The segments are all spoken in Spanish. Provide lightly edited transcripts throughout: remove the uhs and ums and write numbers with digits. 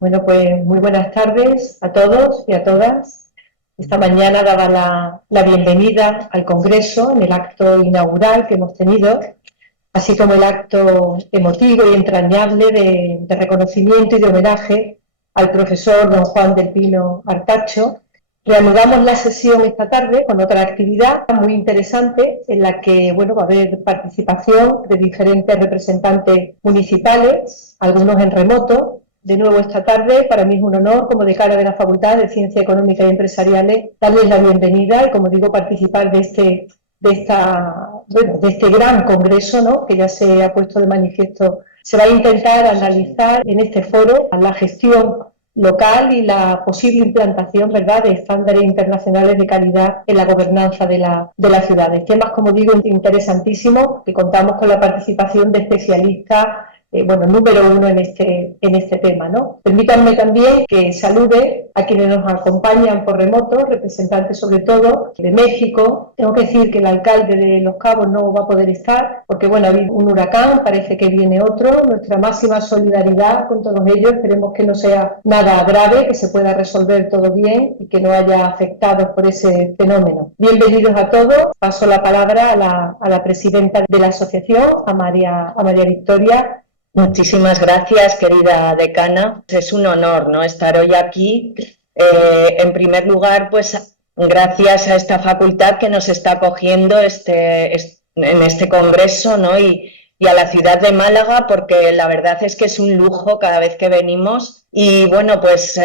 Bueno, pues muy buenas tardes a todos y a todas. Esta mañana daba la bienvenida al Congreso en el acto inaugural que hemos tenido, así como el acto emotivo y entrañable de reconocimiento y de homenaje al profesor don Juan del Pino Artacho. Reanudamos la sesión esta tarde con otra actividad muy interesante en la que va a haber participación de diferentes representantes municipales, algunos en remoto. De nuevo esta tarde, para mí es un honor, como decana de la Facultad de Ciencias Económicas y Empresariales, darles la bienvenida y, como digo, participar de este gran congreso, ¿no?, que ya se ha puesto de manifiesto. Se va a intentar analizar en este foro la gestión local y la posible implantación, ¿verdad?, de estándares internacionales de calidad en la gobernanza de las ciudades. Temas, como digo, interesantísimos, que contamos con la participación de especialistas número uno en este tema, ¿no? Permítanme también que salude a quienes nos acompañan por remoto, representantes sobre todo de México. Tengo que decir que el alcalde de Los Cabos no va a poder estar porque, ha habido un huracán, parece que viene otro. Nuestra máxima solidaridad con todos ellos. Esperemos que no sea nada grave, que se pueda resolver todo bien y que no haya afectados por ese fenómeno. Bienvenidos a todos. Paso la palabra a la presidenta de la asociación, a María Victoria. Muchísimas gracias, querida decana. Es un honor, ¿no?, estar hoy aquí. En primer lugar, pues gracias a esta facultad que nos está acogiendo en este congreso, ¿no?, y a la ciudad de Málaga, porque la verdad es que es un lujo cada vez que venimos y pues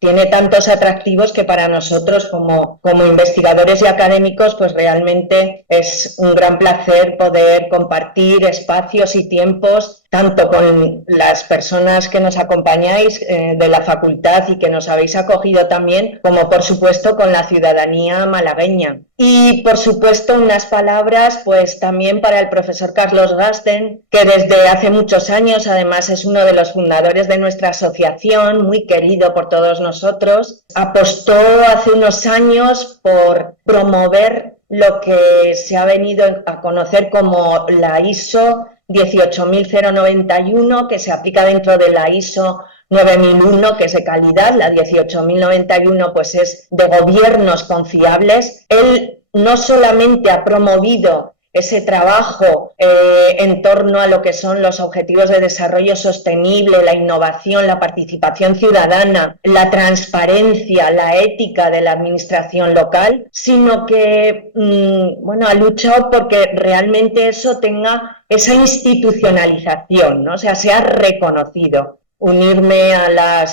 tiene tantos atractivos que para nosotros como investigadores y académicos pues realmente es un gran placer poder compartir espacios y tiempos tanto con las personas que nos acompañáis de la facultad y que nos habéis acogido también, como por supuesto con la ciudadanía malagueña. Y por supuesto unas palabras pues también para el profesor Carlos Gasten, que desde hace muchos años además es uno de los fundadores de nuestra asociación, muy querido por todos nosotros. Apostó hace unos años por promover lo que se ha venido a conocer como la ISO 18091, que se aplica dentro de la ISO 9001, que es de calidad. La 18091 pues es de gobiernos confiables. Él no solamente ha promovido ese trabajo en torno a lo que son los objetivos de desarrollo sostenible, la innovación, la participación ciudadana, la transparencia, la ética de la administración local, sino que ha luchado porque realmente eso tenga esa institucionalización, ¿no? O sea, sea reconocido. Unirme a la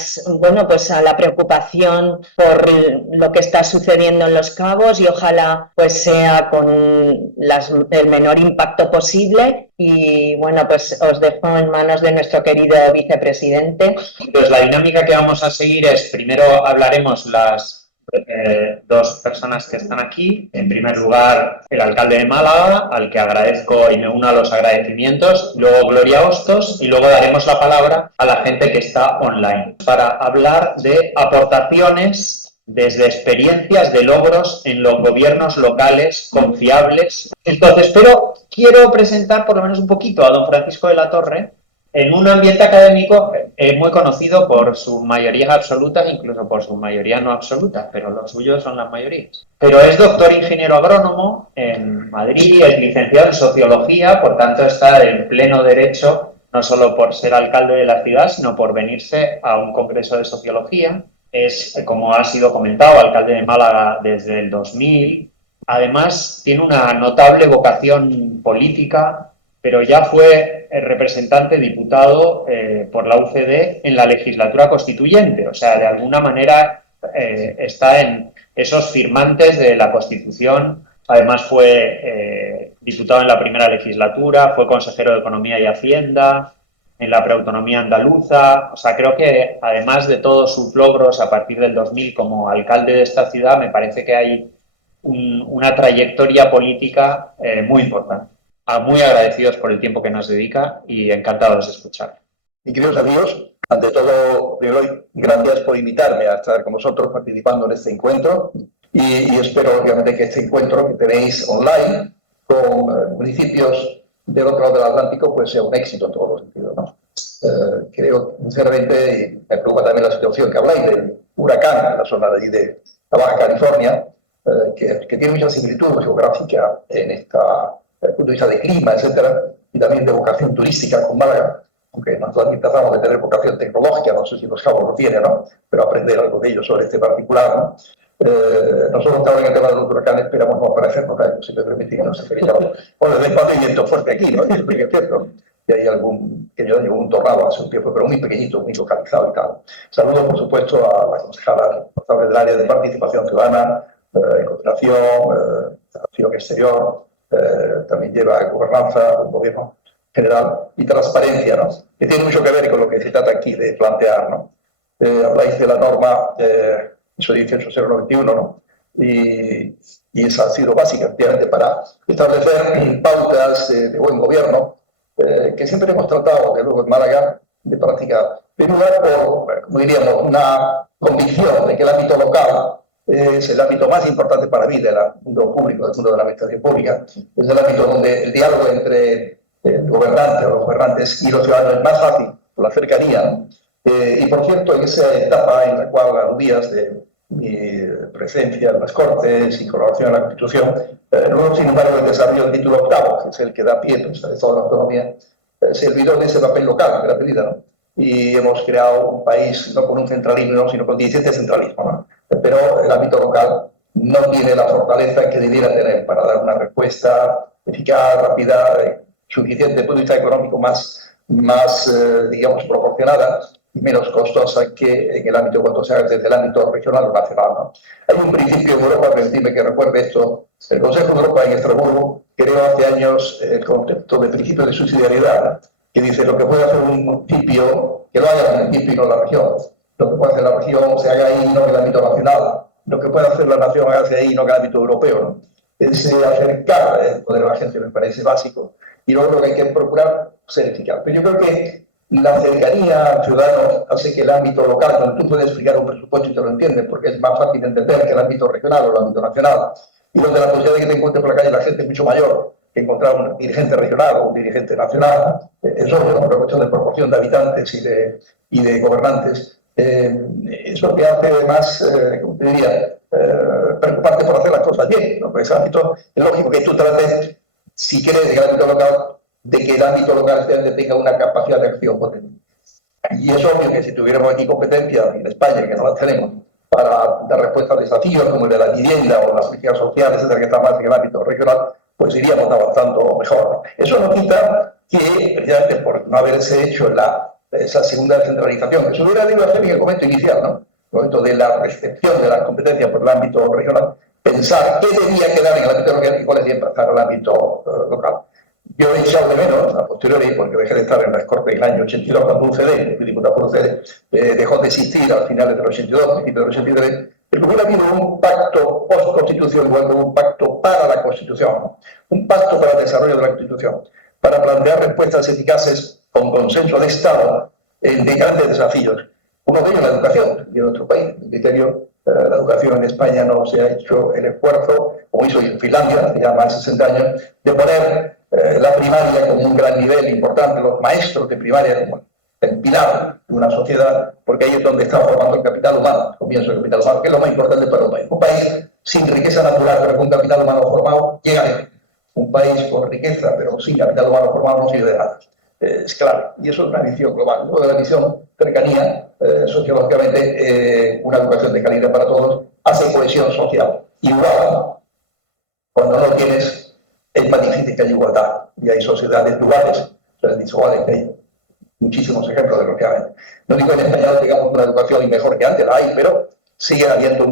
preocupación por lo que está sucediendo en Los Cabos y ojalá pues sea con el menor impacto posible y os dejo en manos de nuestro querido vicepresidente. Pues la dinámica que vamos a seguir es, primero hablaremos las dos personas que están aquí. En primer lugar, el alcalde de Málaga, al que agradezco y me uno a los agradecimientos. Luego Gloria Hostos y luego daremos la palabra a la gente que está online para hablar de aportaciones desde experiencias de logros en los gobiernos locales confiables. Entonces, pero quiero presentar por lo menos un poquito a don Francisco de la Torre, en un ambiente académico muy conocido por sus mayorías absolutas, incluso por sus mayorías no absolutas, pero los suyos son las mayorías. Pero es doctor ingeniero agrónomo en Madrid, es licenciado en sociología, por tanto está en pleno derecho, no solo por ser alcalde de la ciudad, sino por venirse a un congreso de sociología. Es, como ha sido comentado, alcalde de Málaga desde el 2000. Además, tiene una notable vocación política, pero ya fue representante diputado por la UCD en la legislatura constituyente, o sea, de alguna manera está en esos firmantes de la Constitución. Además fue diputado en la primera legislatura, fue consejero de Economía y Hacienda en la preautonomía andaluza. O sea, creo que además de todos sus logros a partir del 2000 como alcalde de esta ciudad, me parece que hay una trayectoria política muy importante. Muy agradecidos por el tiempo que nos dedica y encantados de escuchar. Y queridos amigos, ante todo, primero, gracias por invitarme a estar con vosotros participando en este encuentro y espero, obviamente, que este encuentro que tenéis online con municipios del otro lado del Atlántico pues sea un éxito en todos los sentidos, ¿no? Creo, sinceramente, y me preocupa también la situación que habláis del huracán en la zona de allí de la Baja California, que tiene mucha similitud geográfica en esta punto de vista de clima, etcétera, y también de vocación turística con Málaga, aunque nosotros tratamos de tener vocación tecnológica, no sé si los cabos lo tienen, ¿no? Pero aprender algo de ellos sobre este particular, ¿no? Nosotros ahora en el tema de los huracanes esperamos no aparecer, porque si me permitís, no sé qué llamo. Bueno, de vez en cuando hay viento fuerte aquí, ¿no? Y eso es cierto. Y hay algún, que yo llegó un tornado hace un tiempo, pero muy pequeñito, muy localizado y tal. Saludo, por supuesto, a la concejala del área de participación ciudadana, cooperación, acción exterior, también lleva gobernanza, un gobierno general y transparencia, ¿no? Que tiene mucho que ver con lo que se trata aquí de plantear, ¿no? Habláis de la norma ISO 18091, ¿no? Y esa ha sido básica, efectivamente, para establecer pautas de buen gobierno, que siempre hemos tratado, que luego en Málaga, de práctica, primero por, como diríamos, una convicción de que el ámbito local es el ámbito más importante para mí del mundo público, del mundo de la administración pública. Es el ámbito donde el diálogo entre el gobernante o los gobernantes y los ciudadanos es más fácil, por la cercanía, ¿no? Y por cierto, en esa etapa en la cual aludías de mi presencia en las Cortes y colaboración en la Constitución, luego, sin embargo, el desarrollo del título octavo, que es el que da pie pues, a toda la autonomía, se olvidó de ese papel local, de la medida, ¿no? Y hemos creado un país no con un centralismo, sino con 17 centralismos, ¿no? Pero el ámbito local no tiene la fortaleza que debiera tener para dar una respuesta eficaz, rápida, suficiente desde el punto de vista económico más digamos, proporcionada y menos costosa que en el ámbito cuando se haga desde el ámbito regional o nacional, ¿no? Hay un principio en Europa, permíteme que recuerde esto, el Consejo de Europa en Estrasburgo creó hace años el concepto de principio de subsidiariedad, ¿no? Que dice lo que puede hacer un municipio, que lo haga el municipio y no la región. Lo que puede hacer la región se haga ahí y no en el ámbito nacional. Lo que puede hacer la nación hágase ahí y no en el ámbito europeo, ¿no? Es acercar el poder a la gente, me parece básico. Y luego lo que hay que procurar ser eficaz. Pero yo creo que la cercanía al ciudadano hace que el ámbito local, donde tú puedes explicar un presupuesto y te lo entiendes, porque es más fácil de entender que el ámbito regional o el ámbito nacional, y donde la posibilidad de que te encuentres por la calle la gente es mucho mayor que encontrar un dirigente regional o un dirigente nacional, eso es una cuestión de proporción de habitantes y de gobernantes. Eso que hace además, como te diría, preocuparte por hacer las cosas bien, ¿no? Porque ese ámbito es lógico que tú trates, si quieres, en el ámbito local, de que el ámbito local tenga una capacidad de acción potente. Y es obvio que si tuviéramos aquí competencias en España, que no las tenemos, para dar respuesta a desafíos como el de la vivienda o la política social, etcétera, que está más en el ámbito regional, pues iríamos avanzando mejor, ¿no? Eso no quita que, precisamente por no haberse hecho esa segunda descentralización, que se hubiera debido hacer en el momento inicial, ¿no? En el momento de la recepción de las competencias por el ámbito regional, pensar qué debía quedar en el ámbito regional y cuál debía pasar al ámbito local. Yo he echado de menos, a posteriori, porque dejé de estar en las Cortes en el año 82, cuando UCD, fui diputado por UCD, dejó de existir al finales del 82, principios del 83, pero hubiera habido un pacto post-Constitución, igual que un pacto para la Constitución, ¿no? Un pacto para el desarrollo de la Constitución, para plantear respuestas eficaces con consenso de Estado de grandes desafíos. Uno de ellos la educación de nuestro país. En criterio, la educación en España no se ha hecho el esfuerzo, como hizo en Finlandia, hace ya más de 60 años, de poner la primaria como un gran nivel importante, los maestros de primaria como el pilar de una sociedad, porque ahí es donde está formando el capital humano, el comienzo del capital humano, que es lo más importante para un país. Un país sin riqueza natural, pero con capital humano formado, llega lejos. Un país con riqueza, pero sin capital humano formado, no sirve de nada. Es claro, y eso es una visión global. Luego de la visión cercanía, sociológicamente, una educación de calidad para todos hace cohesión social. Igual, cuando no tienes, es más difícil que haya igualdad. Y hay sociedades duales, desiguales, que hay muchísimos ejemplos de lo que hay. No digo en España tengamos una educación mejor que antes, la hay, pero sigue habiendo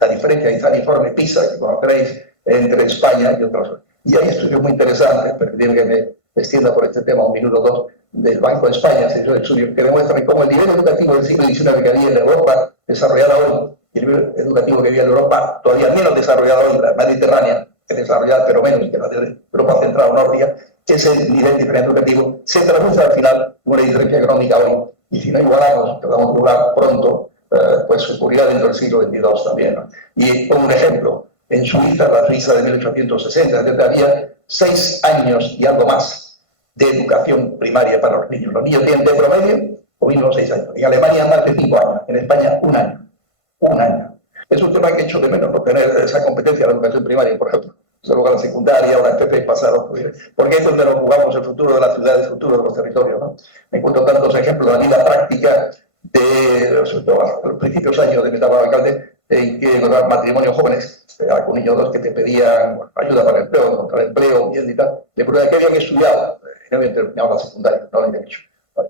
la diferencia, esa informe PISA, que conoceréis, entre España y otras. Y hay estudios muy interesantes, permitidme que me extienda por este tema un minuto o dos, del Banco de España, se hizo el estudio que demuestran cómo el nivel educativo del siglo XIX que había en Europa desarrollada hoy, y el nivel educativo que había en Europa todavía menos desarrollado hoy, la Mediterránea, que desarrollada pero menos que la de Europa Central o Nórdica, que ese nivel diferente educativo se traduce al final en una diferencia económica hoy. Y si no igualamos, que vamos a durar pronto, pues ocurrirá dentro del siglo XXII también, ¿no? Y pongo un ejemplo. En Suiza, la Suiza de 1860, desde había 6 años y algo más de educación primaria para los niños. Los niños tienen de promedio como mínimo 6 años. En Alemania más de 5 años. En España 1 año. 1 año. Es un tema que he hecho de menos no tener esa competencia en la educación primaria, por ejemplo. Luego la secundaria, ahora el PP pasaron, porque es donde nos jugamos el futuro de la ciudad, el futuro de los territorios, ¿no? Me encuentro tantos ejemplos de la vida práctica de, sobre todo a los principios años de mi etapa de alcalde, en que los matrimonios jóvenes, con niños dos que te pedían ayuda para el empleo, encontrar empleo, bien y tal, le pregunté que habían estudiado, y no habían terminado la secundaria, no lo habían hecho.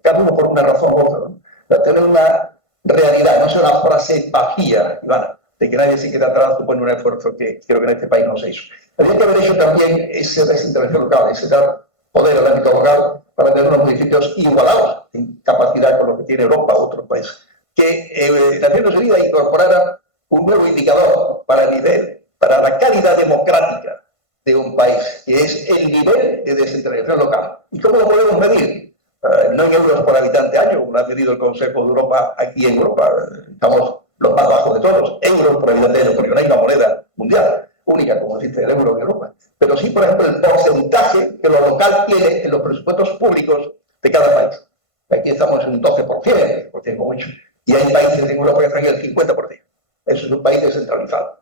Cada uno por una razón u otra, ¿no? Para tener una realidad, no es una frase vacía, Ivana, de que nadie se queda atrás, supone un esfuerzo que creo que en este país no se hizo. Habría que haber hecho también esa descentralización local, ese dar poder al ámbito local para tener unos municipios igualados en capacidad con lo que tiene Europa u otros países. Que Naciones Unidas incorporara un nuevo indicador para el nivel, para la calidad democrática de un país, que es el nivel de descentralización local. ¿Y cómo lo podemos medir? No en euros por habitante año, como ha pedido el Consejo de Europa aquí en Europa. Estamos los más bajos de todos, euros por habitante año, porque no hay una moneda mundial única, como existe el euro en Europa. Pero sí, por ejemplo, el porcentaje que lo local tiene en los presupuestos públicos de cada país. Aquí estamos en un 12%, como mucho. Y hay países en Europa que están en el 50%. Eso es un país descentralizado.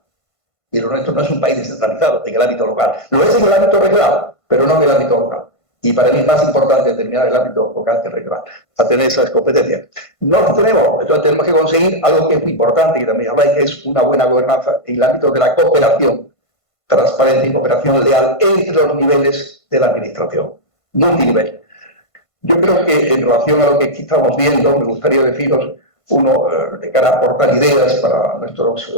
Y lo nuestro no es un país descentralizado en el ámbito local. Lo es en el ámbito regional, pero no en el ámbito local. Y para mí es más importante determinar el ámbito local que el regional, a tener esas competencias. No lo tenemos, entonces tenemos que conseguir algo que es muy importante, y también habláis, que es una buena gobernanza en el ámbito de la cooperación transparente y cooperación leal entre los niveles de la administración, multinivel. Yo creo que en relación a lo que aquí estamos viendo, me gustaría deciros, uno, de cara a aportar ideas para nuestros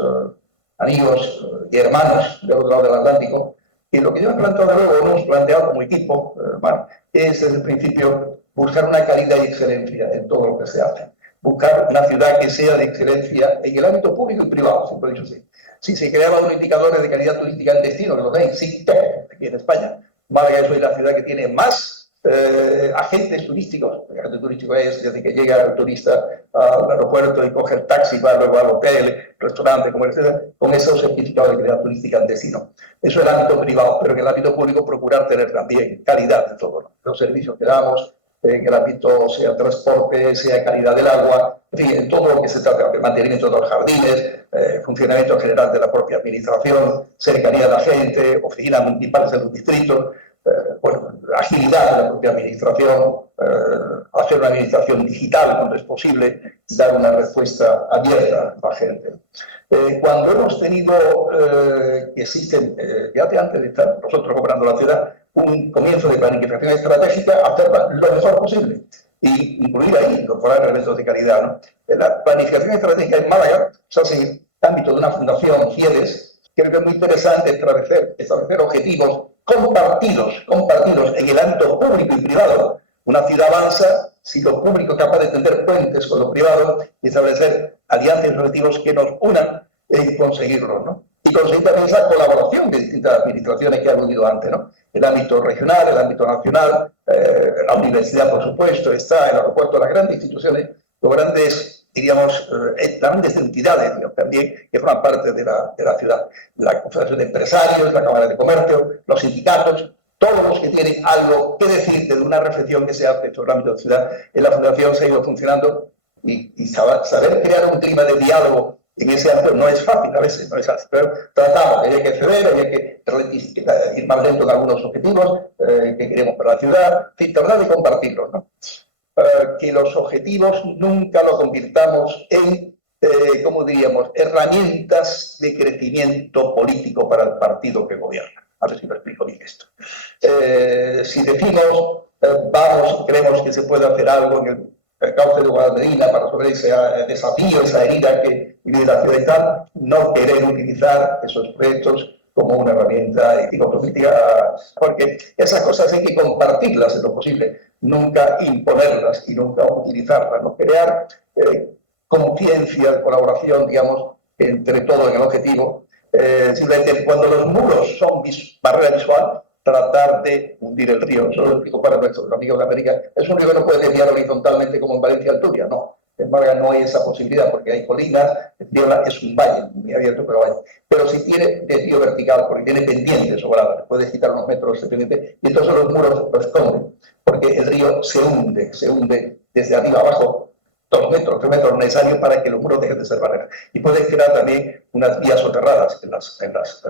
amigos y hermanos del otro lado del Atlántico, y lo que yo he planteado luego, hemos planteado como equipo, es desde el principio buscar una calidad y excelencia en todo lo que se hace. Buscar una ciudad que sea de excelencia en el ámbito público y privado, siempre he dicho así. Si se creaban unos indicadores de calidad turística en destino, que lo tenéis, sí, aquí en España. Málaga es hoy la ciudad que tiene más agentes turísticos. El agente turístico es desde que llega el turista al aeropuerto y coge el taxi, va luego al hotel, restaurante, comercio, con esos certificados de calidad turística en destino. Eso es el ámbito privado, pero en el ámbito público procurar tener también calidad de todo, ¿no? Los servicios que damos, en el ámbito sea transporte, sea calidad del agua, en fin, en todo lo que se trata de mantenimiento de los jardines, funcionamiento general de la propia administración, cercanía de la gente, oficinas municipales de los distritos, bueno, agilidad de la propia administración, hacer una administración digital cuando es posible, dar una respuesta abierta a la gente. Cuando hemos tenido que existen, ya de antes de estar nosotros gobernando la ciudad, un comienzo de planificación estratégica, hacerla lo mejor posible y incluir ahí, incorporar elementos de calidad, ¿no? La planificación estratégica en Málaga se hace en el ámbito de una fundación, FIEDES. Creo que es muy interesante establecer objetivos compartidos en el ámbito público y privado. Una ciudad avanza si lo público es capaz de tender puentes con lo privado y establecer alianzas y objetivos que nos unan en conseguirlo, ¿no? Y conseguir también esa colaboración de distintas administraciones que he aludido antes, ¿no? El ámbito regional, el ámbito nacional, la universidad, por supuesto, está el aeropuerto, las grandes instituciones, los grandes, diríamos, las grandes entidades, digamos, también que forman parte de la ciudad. La Confederación de Empresarios, la Cámara de Comercio, los sindicatos, todos los que tienen algo que decir de una reflexión que se hace sobre el ámbito de la ciudad. En la Fundación se ha ido funcionando y saber crear un clima de diálogo en ese ámbito no es fácil, a veces no es fácil, pero tratamos, hay que ceder, hay que ir más lento en algunos objetivos que queremos para la ciudad, en fin, tratar de compartirlos, ¿no? Que los objetivos nunca los convirtamos en, ¿cómo diríamos?, herramientas de crecimiento político para el partido que gobierna. A ver si me explico bien esto. Si decimos, creemos que se puede hacer algo en el cauce de Guadalmedina para resolver ese desafío, esa herida que vive la ciudad y tal, no querer utilizar esos proyectos como una herramienta política, porque esas cosas hay que compartirlas en lo posible, nunca imponerlas y nunca utilizarlas, ¿no? Crear conciencia, colaboración, digamos, entre todos en el objetivo. Simplemente cuando los muros son barrera visual, tratar de hundir el río. Eso lo explico para nuestros amigos de América. Es un río que no puede desviar horizontalmente como en Valencia Alturia, no. En Málaga no hay esa posibilidad porque hay colinas, el Niebla es un valle muy abierto, pero sí tiene desvío vertical porque tiene pendientes sobradas, puedes quitar unos metros de pendiente y entonces los muros los esconden porque el río se hunde desde arriba abajo 2 metros, 3 metros necesarios para que los muros dejen de ser barreras. Y puedes crear también unas vías soterradas en las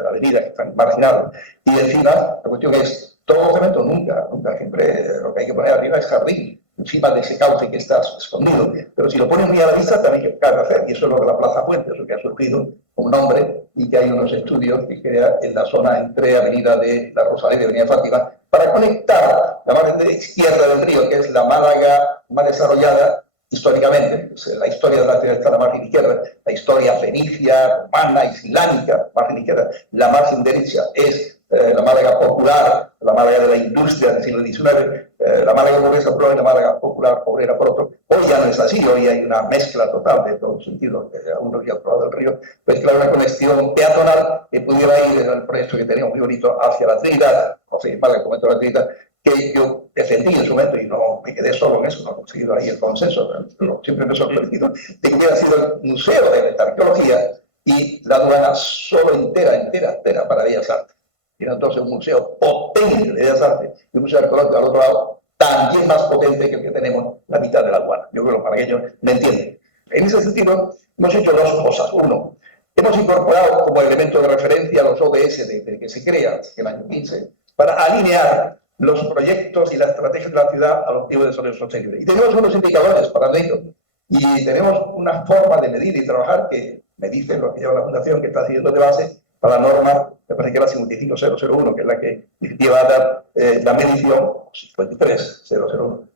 avenidas que están marginadas. Y encima, la cuestión es, todos los cementos nunca, siempre lo que hay que poner arriba es jardín, encima de ese cauce que está escondido. Pero si lo pones muy a la vista, también hay que hacer, y eso es lo de la Plaza Fuente, eso que ha surgido un nombre y que hay unos estudios que crea en la zona entre Avenida de la Rosaleda y Avenida Fátima, para conectar la margen izquierda del río, que es la Málaga más desarrollada históricamente, pues, la historia de la ciudad está en la margen izquierda, la historia fenicia, romana, islámica, margen izquierda, la margen derecha es la Málaga popular, la Málaga de la industria del siglo XIX, la Málaga burguesa por un lado y la Málaga popular obrera por otro. Hoy ya no es así, hoy hay una mezcla total de todos los sentidos, a uno y a otro lado del río, pues claro, una conexión peatonal que pudiera ir en el proyecto que teníamos muy bonito hacia la Trinidad, o sea, Málaga como la Trinidad, que yo defendí en su momento y no me quedé solo en eso, no he conseguido ahí el consenso, pero siempre me he sorprendido de que hubiera sido el Museo de Arqueología y la aduana solo entera para Bellas Artes. Y entonces un museo potente de Bellas Artes y un museo arqueológico al otro lado, también más potente que el que tenemos la mitad de la aduana. Yo creo que los malagueños me entienden. En ese sentido, hemos hecho 2 cosas. Uno, hemos incorporado como elemento de referencia los ODS de que se crea en el año 15 para alinear los proyectos y las estrategias de la ciudad a los objetivos de desarrollo sostenible. Y tenemos unos indicadores para ello. Y tenemos una forma de medir y trabajar que me dicen lo que lleva la Fundación, que está haciendo de base para la norma, me parece que es la 55001, que es la que lleva a dar la medición, 53001,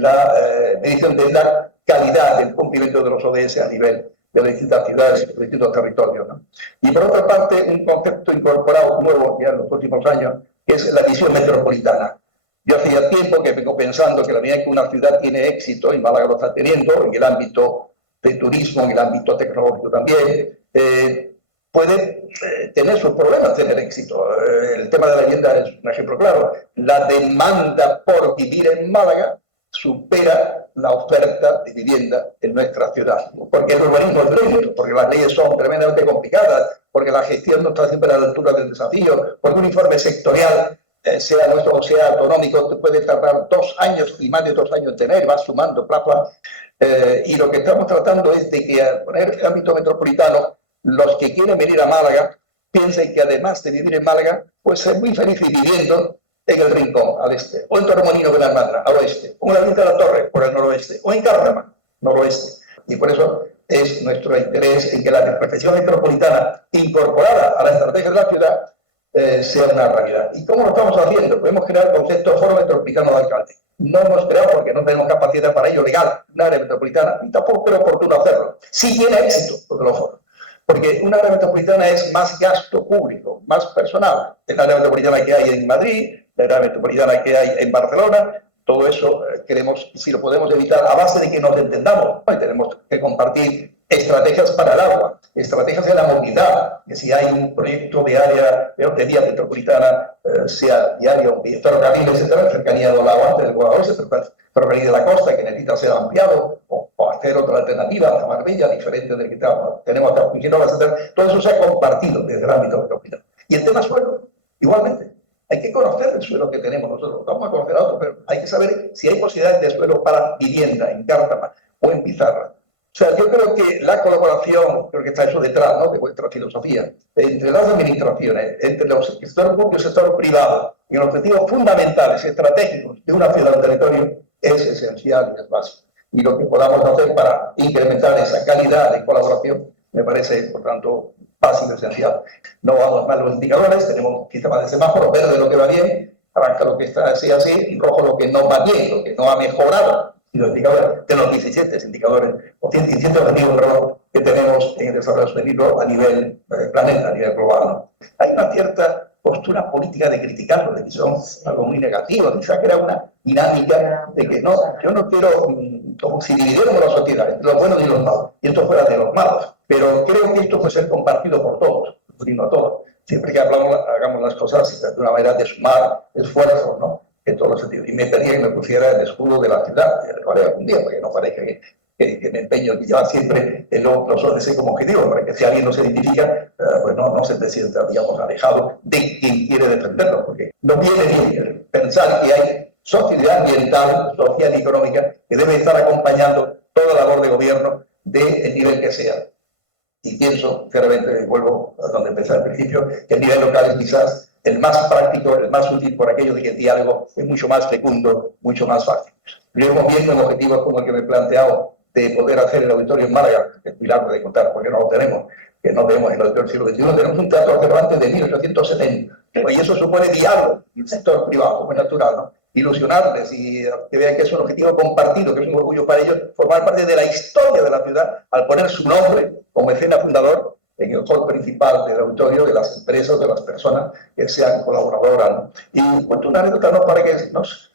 la medición de la calidad del cumplimiento de los ODS a nivel de las distintas ciudades y los distintos territorios, ¿no? Y por otra parte, un concepto incorporado nuevo ya en los últimos años, que es la visión metropolitana. Yo hacía tiempo que vengo pensando que la medida en que una ciudad tiene éxito, y Málaga lo está teniendo, en el ámbito de turismo, en el ámbito tecnológico también, puede tener sus problemas tener éxito. El tema de la vivienda es un ejemplo claro. La demanda por vivir en Málaga supera la oferta de vivienda en nuestra ciudad. Porque el urbanismo es lento, porque las leyes son tremendamente complicadas, porque la gestión no está siempre a la altura del desafío, porque un informe sectorial, sea nuestro o sea autonómico, te puede tardar 2 años y más de 2 años en tener, vas sumando, y lo que estamos tratando es de que al poner el ámbito metropolitano, los que quieren venir a Málaga piensen que además de vivir en Málaga, pues ser muy felices viviendo en el Rincón, al este, o en Torremolinos de la Almendra, al oeste, o en la Vista de la Torre, por el noroeste, o en Cártama, noroeste. Y por eso es nuestro interés en que la reflexión metropolitana incorporada a la estrategia de la ciudad sea una realidad. ¿Y cómo lo estamos haciendo? Podemos crear el concepto de Foro Metropolitano de Alcalde. No hemos creado porque no tenemos capacidad para ello legal, una área metropolitana, y tampoco creo oportuno hacerlo. Sí tiene éxito, porque lo foros. Porque una área metropolitana es más gasto público, más personal. El área metropolitana que hay en Madrid, la área metropolitana que hay en Barcelona, todo eso queremos, si lo podemos evitar, a base de que nos entendamos, pues tenemos que compartir estrategias para el agua, estrategias de la movilidad, que si hay un proyecto de área de vía metropolitana, sea diario, ferrocarril, etcétera, cercanía del agua, del Guadalajara, ferrocarril de la costa, que necesita ser ampliado, o hacer otra alternativa, la Marbella, diferente del que tenemos acá, etcétera. Todo eso se ha compartido desde el ámbito metropolitano. Y el tema suelo, igualmente. Hay que conocer el suelo que tenemos nosotros, vamos a conocer a otro, pero hay que saber si hay posibilidades de suelo para vivienda en Cártama o en Pizarra. O sea, yo creo que la colaboración, creo que está eso detrás, ¿no?, de vuestra filosofía, entre las administraciones, entre los sectores públicos y el sector privado, y los objetivos fundamentales, estratégicos de una ciudad o un territorio, es esencial y es básico. Y lo que podamos hacer para incrementar esa calidad de colaboración me parece, por tanto, básico, esencial. No vamos mal los indicadores, tenemos quizá más de semáforo, verde lo que va bien, naranja lo que está así, y rojo lo que no va bien, lo que no ha mejorado. Y los indicadores de los 17 indicadores o 100 objetivos que tenemos en el desarrollo sostenible a nivel planeta, a nivel global, ¿no? Hay una cierta postura política de criticarlo, de que son algo muy negativo, quizá crea una dinámica de que no, yo no quiero, como si dividiéramos la sociedad entre los buenos y los malos, y esto fuera de los malos, pero creo que esto puede ser compartido por todos, no a todos, siempre que hagamos las cosas de una manera de sumar esfuerzos, ¿no?, en todos los sentidos. Y me pedía que me pusiera el escudo de la ciudad, lo haré algún día, porque no parezca que que me empeño en llevar siempre los ODS como objetivo, para que si alguien no se identifica, pues no se sienta, digamos, alejado de quien quiere defenderlo, porque no viene bien pensar que hay sociedad ambiental, social y económica que debe estar acompañando toda labor de gobierno del nivel que sea. Y pienso, claramente, vuelvo a donde empecé al principio, que el nivel local es quizás el más práctico, el más útil por aquello de que el diálogo es mucho más fecundo, mucho más fácil. Luego, viendo objetivos como el que me he planteado de poder hacer el auditorio en Málaga, que es muy largo de contar porque no lo tenemos, que no tenemos el auditorio del siglo XXI, tenemos un teatro Cervantes de 1870. Y eso supone diálogo en el sector privado, como es natural, ¿no? Ilusionarles y que vean que es un objetivo compartido, que es un orgullo para ellos, formar parte de la historia de la ciudad al poner su nombre como escena fundador en el hall principal del auditorio, de las empresas, de las personas que sean colaboradoras, ¿no? Y cuento una anécdota no para que nos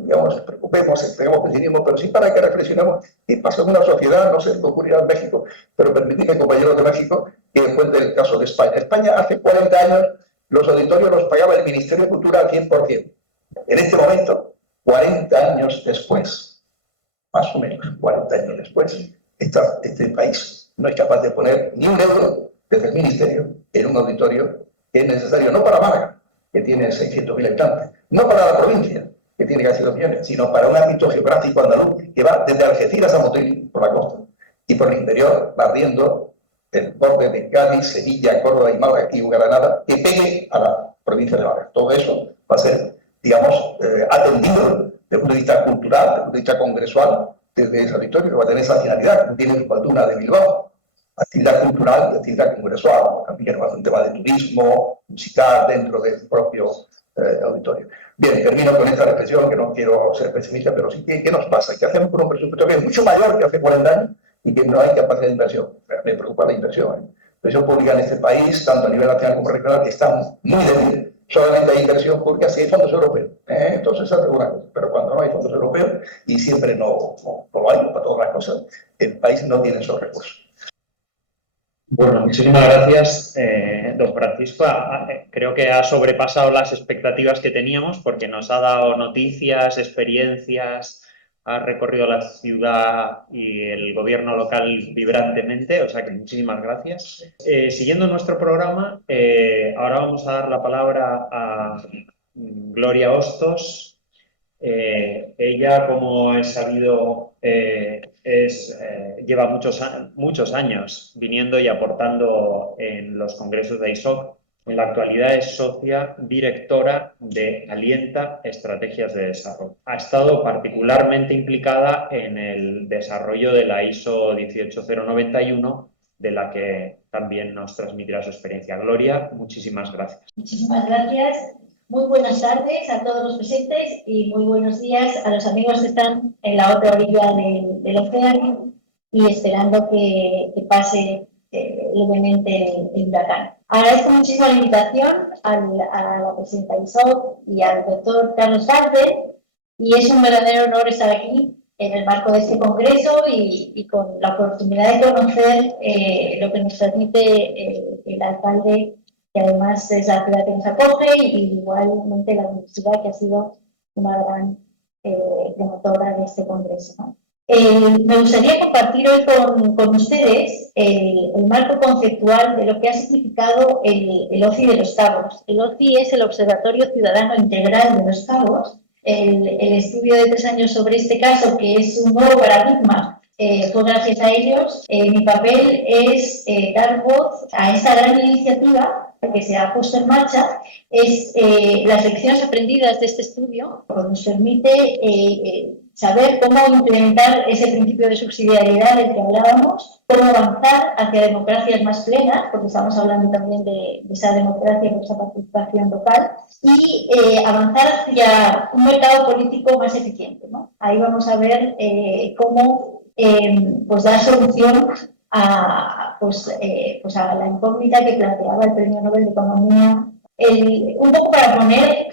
digamos, preocupemos, tengamos pesimismo, pero sí para que reflexionemos qué pasa en una sociedad, no sé qué ocurrirá en México, pero permíteme, compañeros de México, que cuente el caso de España. España hace 40 años los auditorios los pagaba el Ministerio de Cultura al 100%. En este momento, 40 años después, más o menos 40 años después, este país no es capaz de poner ni un euro desde el Ministerio en un auditorio que es necesario, no para Málaga, que tiene 600.000 habitantes, no para la provincia, que tiene casi 2 millones, sino para un ámbito geográfico andaluz que va desde Algeciras a Motril por la costa y por el interior, barriendo el borde de Cádiz, Sevilla, Córdoba y Málaga y Granada, que pegue a la provincia de Málaga. Todo eso va a ser, digamos, atendido desde el punto de vista cultural, desde el punto de vista congresual, desde ese auditorio, que va a tener esa finalidad, que tiene el Cultura de Bilbao, actividad cultural y actividad congresual, también va a ser un tema de turismo, musical, dentro del propio auditorio. Bien, termino con esta reflexión, que no quiero ser pesimista, pero sí, ¿qué nos pasa? ¿Qué hacemos con un presupuesto que es mucho mayor que hace 40 años y que no hay capacidad de inversión? Me preocupa la inversión. La inversión pública en este país, tanto a nivel nacional como regional, que está muy débil. Solamente hay inversión pública si hay fondos europeos. Entonces, es una cosa. Pero cuando no hay fondos europeos, y siempre no lo hay para todas las cosas, el país no tiene esos recursos. Bueno, muchísimas gracias, don Francisco. Creo que ha sobrepasado las expectativas que teníamos porque nos ha dado noticias, experiencias, ha recorrido la ciudad y el gobierno local vibrantemente, o sea que muchísimas gracias. Siguiendo nuestro programa, ahora vamos a dar la palabra a Gloria Hostos. Ella, como es sabido, lleva muchos años viniendo y aportando en los congresos de AISOC. En la actualidad es socia directora de Alienta Estrategias de Desarrollo. Ha estado particularmente implicada en el desarrollo de la ISO 18091, de la que también nos transmitirá su experiencia. Gloria, muchísimas gracias. Muchísimas gracias. Muy buenas tardes a todos los presentes y muy buenos días a los amigos que están en la otra orilla del océano y esperando que pase levemente el huracán. Agradezco muchísimo la invitación a la presidenta ISOC y al doctor Carlos Garde, y es un verdadero honor estar aquí en el marco de este congreso y con la oportunidad de conocer lo que nos transmite el alcalde, que además es la ciudad que nos acoge, y igualmente la universidad, que ha sido una gran promotora de este congreso, ¿no? Me gustaría compartir hoy con ustedes el marco conceptual de lo que ha significado el OCI de los Cabos. El OCI es el Observatorio Ciudadano Integral de los Cabos. El estudio de 3 años sobre este caso, que es un nuevo paradigma, fue gracias a ellos. Mi papel es dar voz a esta gran iniciativa que se ha puesto en marcha. Es las lecciones aprendidas de este estudio, que nos permite saber cómo implementar ese principio de subsidiariedad del que hablábamos, cómo avanzar hacia democracias más plenas, porque estamos hablando también de esa democracia, de esa participación local, y avanzar hacia un mercado político más eficiente, ¿no? Ahí vamos a ver cómo pues dar solución a la incógnita que planteaba el Premio Nobel de Economía Un poco para poner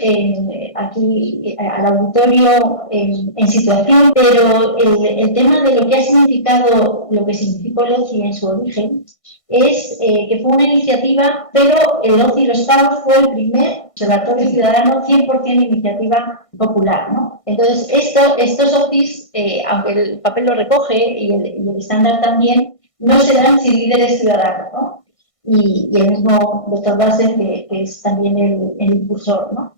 aquí al auditorio en situación, pero el tema de lo que ha significado, lo que significó el OCI en su origen, es que fue una iniciativa, pero el OCI Los Cabos fue el primer observatorio ciudadano 100% iniciativa popular, ¿no? Entonces, estos OCIs, aunque el papel lo recoge y el estándar también, no se dan sin líderes ciudadanos, ¿no? Y el mismo doctor Bassel, que es también el impulsor, ¿no?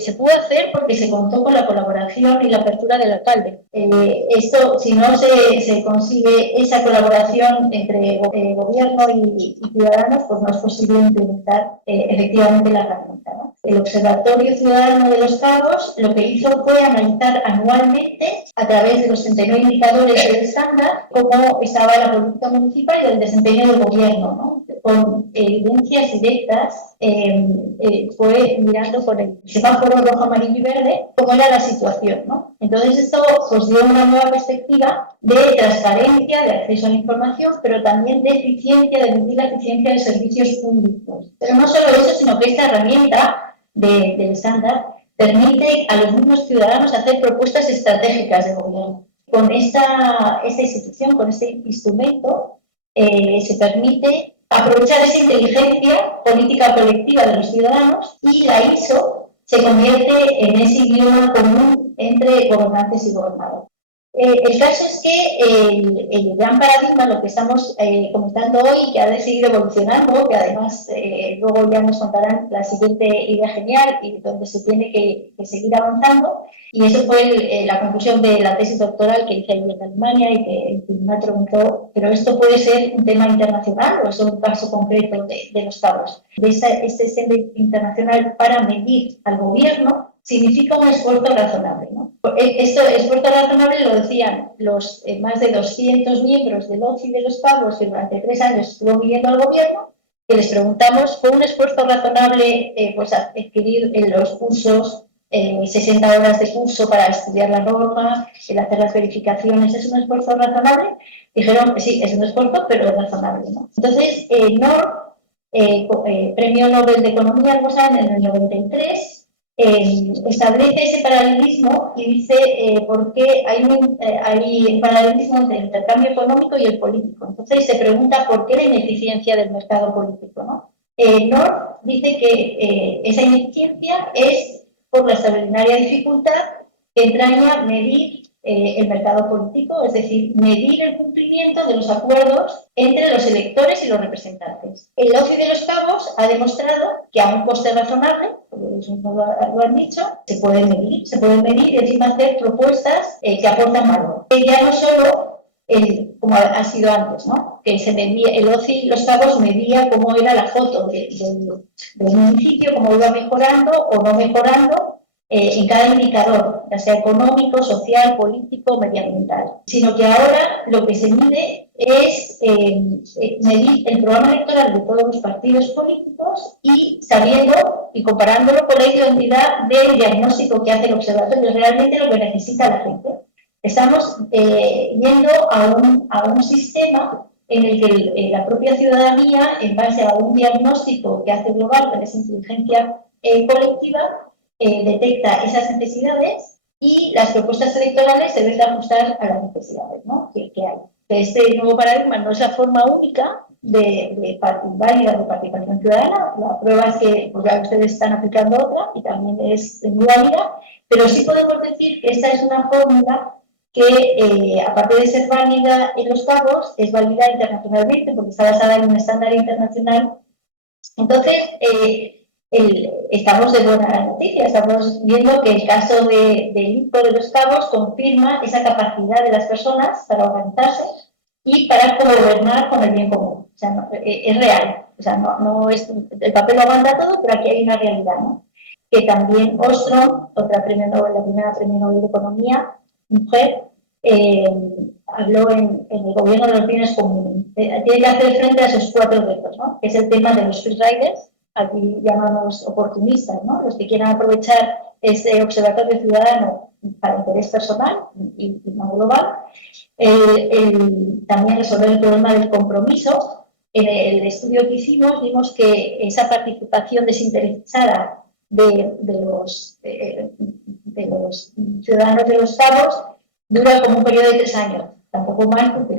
Se pudo hacer porque se contó con la colaboración y la apertura del alcalde. Esto, si no se consigue esa colaboración entre gobierno y ciudadanos, pues no es posible implementar efectivamente la herramienta, ¿no? El Observatorio Ciudadano de Los Cabos lo que hizo fue analizar anualmente, a través de los 39 indicadores del estándar, cómo estaba la política municipal y el desempeño del gobierno, ¿no? Con evidencias directas, fue mirando con el semáforo rojo, amarillo y verde cómo era la situación, ¿no? Entonces esto pues dio una nueva perspectiva de transparencia, de acceso a la información, pero también de eficiencia, de medir la eficiencia de servicios públicos. Pero no solo eso, sino que esta herramienta del estándar permite a los mismos ciudadanos hacer propuestas estratégicas de gobierno. Con esta institución, con este instrumento, se permite aprovechar esa inteligencia política colectiva de los ciudadanos, y la ISO se convierte en ese idioma común entre gobernantes y gobernados. El caso es que el gran paradigma, lo que estamos comentando hoy, que ha seguido evolucionando, que además luego ya nos contarán la siguiente idea genial y donde se tiene que seguir avanzando, y eso fue la conclusión de la tesis doctoral que hice allí en Alemania, y que me preguntó, ¿pero esto puede ser un tema internacional o es un caso concreto de Los Cabos? Este esquema internacional para medir al gobierno significa un esfuerzo razonable, ¿no? Esfuerzo razonable lo decían los más de 200 miembros del OCI de Los Cabos, que durante 3 años estuvo midiendo al gobierno, que les preguntamos, ¿fue un esfuerzo razonable pues adquirir los cursos, 60 horas de curso para estudiar la norma, el hacer las verificaciones? ¿Es un esfuerzo razonable? Dijeron que sí, es un esfuerzo, pero es razonable, ¿no? Entonces, Premio Nobel de Economía, en el 93, establece ese paralelismo y dice por qué hay paralelismo entre el intercambio económico y el político. Entonces se pregunta por qué la ineficiencia del mercado político, ¿no? North dice que esa ineficiencia es por la extraordinaria dificultad que entraña medir el mercado político, es decir, medir el cumplimiento de los acuerdos entre los electores y los representantes. El OCI de Los Cabos ha demostrado que a un coste razonable, como lo han dicho, se puede medir y encima hacer propuestas que aportan valor. Ya no solo como ha sido antes, ¿no? Que se medía, el OCI Los Cabos medía cómo era la foto del municipio, cómo iba mejorando o no mejorando en cada indicador, ya sea económico, social, político, medioambiental, sino que ahora lo que se mide es medir el programa electoral de todos los partidos políticos y sabiendo y comparándolo con la identidad del diagnóstico que hace el observatorio, realmente lo que necesita la gente. Estamos yendo a un sistema en el que la propia ciudadanía, en base a un diagnóstico que hace global, con esa inteligencia colectiva, detecta esas necesidades y las propuestas electorales se deben de ajustar a las necesidades, ¿no? que hay. Este nuevo paradigma no es la forma única válida de participación ciudadana. La prueba es que pues, ya ustedes están aplicando otra y también es muy válida, pero sí podemos decir que esta es una fórmula que, aparte de ser válida en Los Cabos, es válida internacionalmente porque está basada en un estándar internacional. Entonces, estamos de buena noticia, estamos viendo que el caso del ICO de Los Cabos confirma esa capacidad de las personas para organizarse y para gobernar con el bien común. O sea, es real, o sea, no es, el papel lo aguanta todo, pero aquí hay una realidad, ¿no? Que también Ostrom, otra premio Nobel, la primera premio Nobel de Economía, mujer, habló en el gobierno de los bienes comunes. Tiene que hacer frente a esos 4 retos, ¿no? Que es el tema de los free riders, aquí llamamos oportunistas, ¿no? Los que quieran aprovechar ese observatorio ciudadano para interés personal y no global. También resolver el problema del compromiso En el estudio que hicimos vimos que esa participación desinteresada de los ciudadanos de los Cabos dura como un periodo de 3 años, tampoco más porque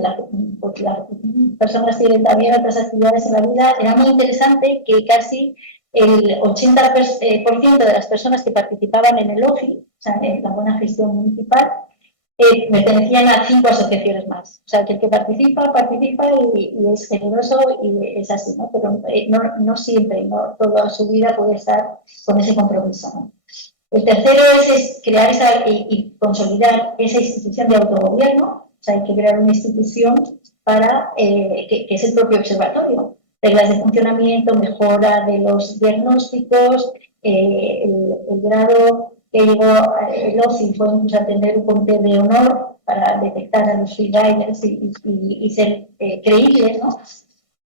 las personas tienen también otras actividades en la vida. Era muy interesante que casi el 80% de las personas que participaban en el OFI, o sea, en la buena gestión municipal, pertenecían a 5 asociaciones más. O sea, que el que participa y es generoso y es así, ¿no? Pero no siempre, no toda su vida puede estar con ese compromiso, ¿no? El tercero es crear y consolidar esa institución de autogobierno. O sea, hay que crear una institución para que es el propio observatorio. Reglas de funcionamiento, mejora de los diagnósticos, el grado que llegó el OSI fue incluso a tener un comité de honor para detectar a los freeriders y ser creíbles, ¿no?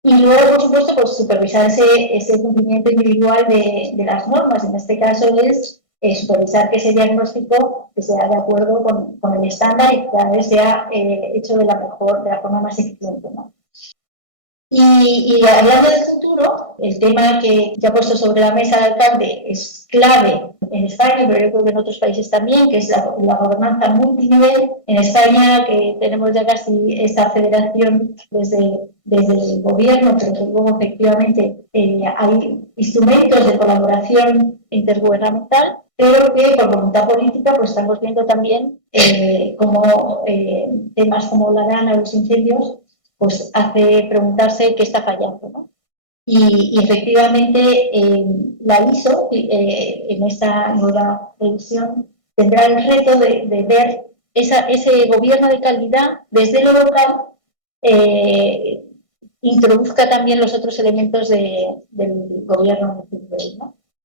Y luego, por supuesto, pues supervisar ese cumplimiento individual de las normas. En este caso es supervisar que ese diagnóstico que sea de acuerdo con el estándar y que cada vez sea hecho de la forma más eficiente, ¿no? Y hablando del futuro, el tema que ya ha puesto sobre la mesa el alcalde es clave en España, pero yo creo que en otros países también, que es la gobernanza multinivel. En España, que tenemos ya casi esta federación desde el gobierno, pero que luego efectivamente hay instrumentos de colaboración intergubernamental, pero que por voluntad política pues estamos viendo también como temas como la DANA o los incendios pues hace preguntarse qué está fallando, ¿no? Y efectivamente la ISO en esta nueva revisión tendrá el reto de ver ese gobierno de calidad desde lo local, introduzca también los otros elementos del gobierno municipal, ¿no?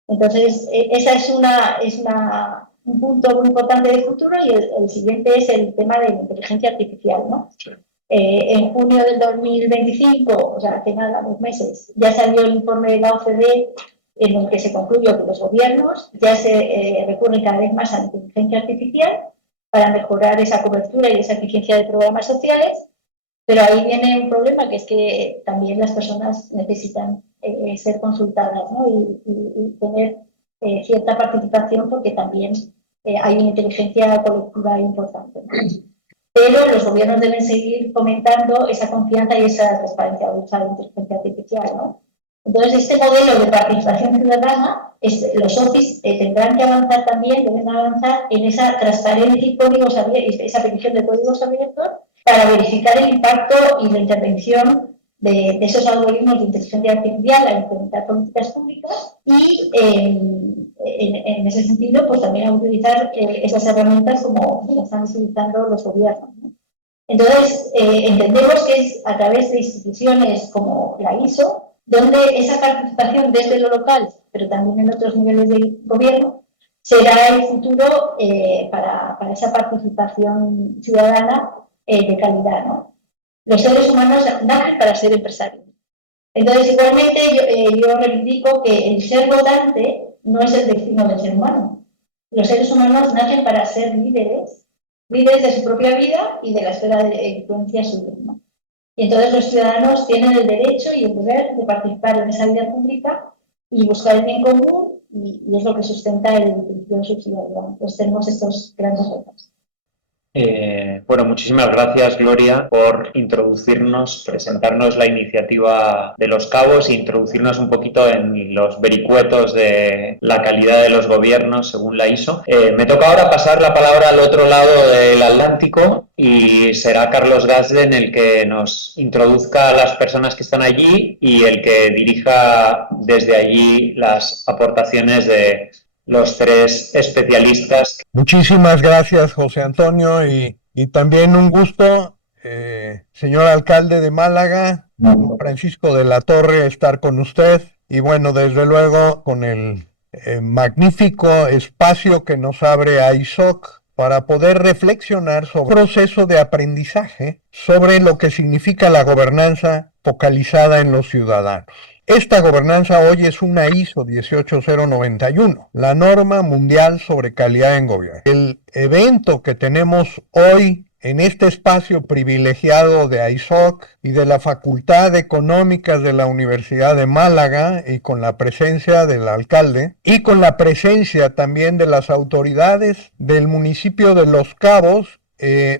Entonces, esa es un punto muy importante de futuro, y el siguiente es el tema de la inteligencia artificial, ¿no? Sí. En junio del 2025, o sea, hace nada, 2 meses, ya salió el informe de la OCDE en el que se concluyó que los gobiernos ya se recurren cada vez más a la inteligencia artificial para mejorar esa cobertura y esa eficiencia de programas sociales, pero ahí viene un problema, que es que también las personas necesitan ser consultadas, ¿no? y tener cierta participación, porque también hay una inteligencia colectiva importante, ¿no? Pero los gobiernos deben seguir fomentando esa confianza y esa transparencia de la inteligencia artificial, ¿no? Entonces, este modelo de participación ciudadana, los OFIs tendrán que avanzar también, deben avanzar en esa transparencia y códigos abiertos, esa petición de códigos abiertos, para verificar el impacto y la intervención de esos algoritmos de inteligencia artificial al implementar políticas públicas, y en ese sentido, pues también a utilizar esas herramientas como las están utilizando los gobiernos, ¿no? Entonces, entendemos que es a través de instituciones como la ISO, donde esa participación desde lo local, pero también en otros niveles de gobierno, será el futuro para esa participación ciudadana de calidad, ¿no? Los seres humanos nacen para ser empresarios. Entonces, igualmente, yo reivindico que el ser votante no es el destino del ser humano. Los seres humanos nacen para ser líderes de su propia vida y de la esfera de influencia suya, ¿no? Y entonces los ciudadanos tienen el derecho y el deber de participar en esa vida pública y buscar el bien común, y es lo que sustenta el principio de subsidiariedad. Entonces tenemos estos grandes retos. Bueno, muchísimas gracias, Gloria, por introducirnos, presentarnos la iniciativa de Los Cabos e introducirnos un poquito en los vericuetos de la calidad de los gobiernos según la ISO. Me toca ahora pasar la palabra al otro lado del Atlántico, y será Carlos Gasden el que nos introduzca a las personas que están allí y el que dirija desde allí las aportaciones de los 3 especialistas. Muchísimas gracias, José Antonio, y también un gusto, señor alcalde de Málaga, Francisco de la Torre, estar con usted, y bueno, desde luego con el magnífico espacio que nos abre AISOC para poder reflexionar sobre el proceso de aprendizaje, sobre lo que significa la gobernanza focalizada en los ciudadanos. Esta gobernanza hoy es una ISO 18091, la norma mundial sobre calidad en gobierno. El evento que tenemos hoy en este espacio privilegiado de AISOC y de la Facultad de Económicas de la Universidad de Málaga, y con la presencia del alcalde y con la presencia también de las autoridades del municipio de Los Cabos,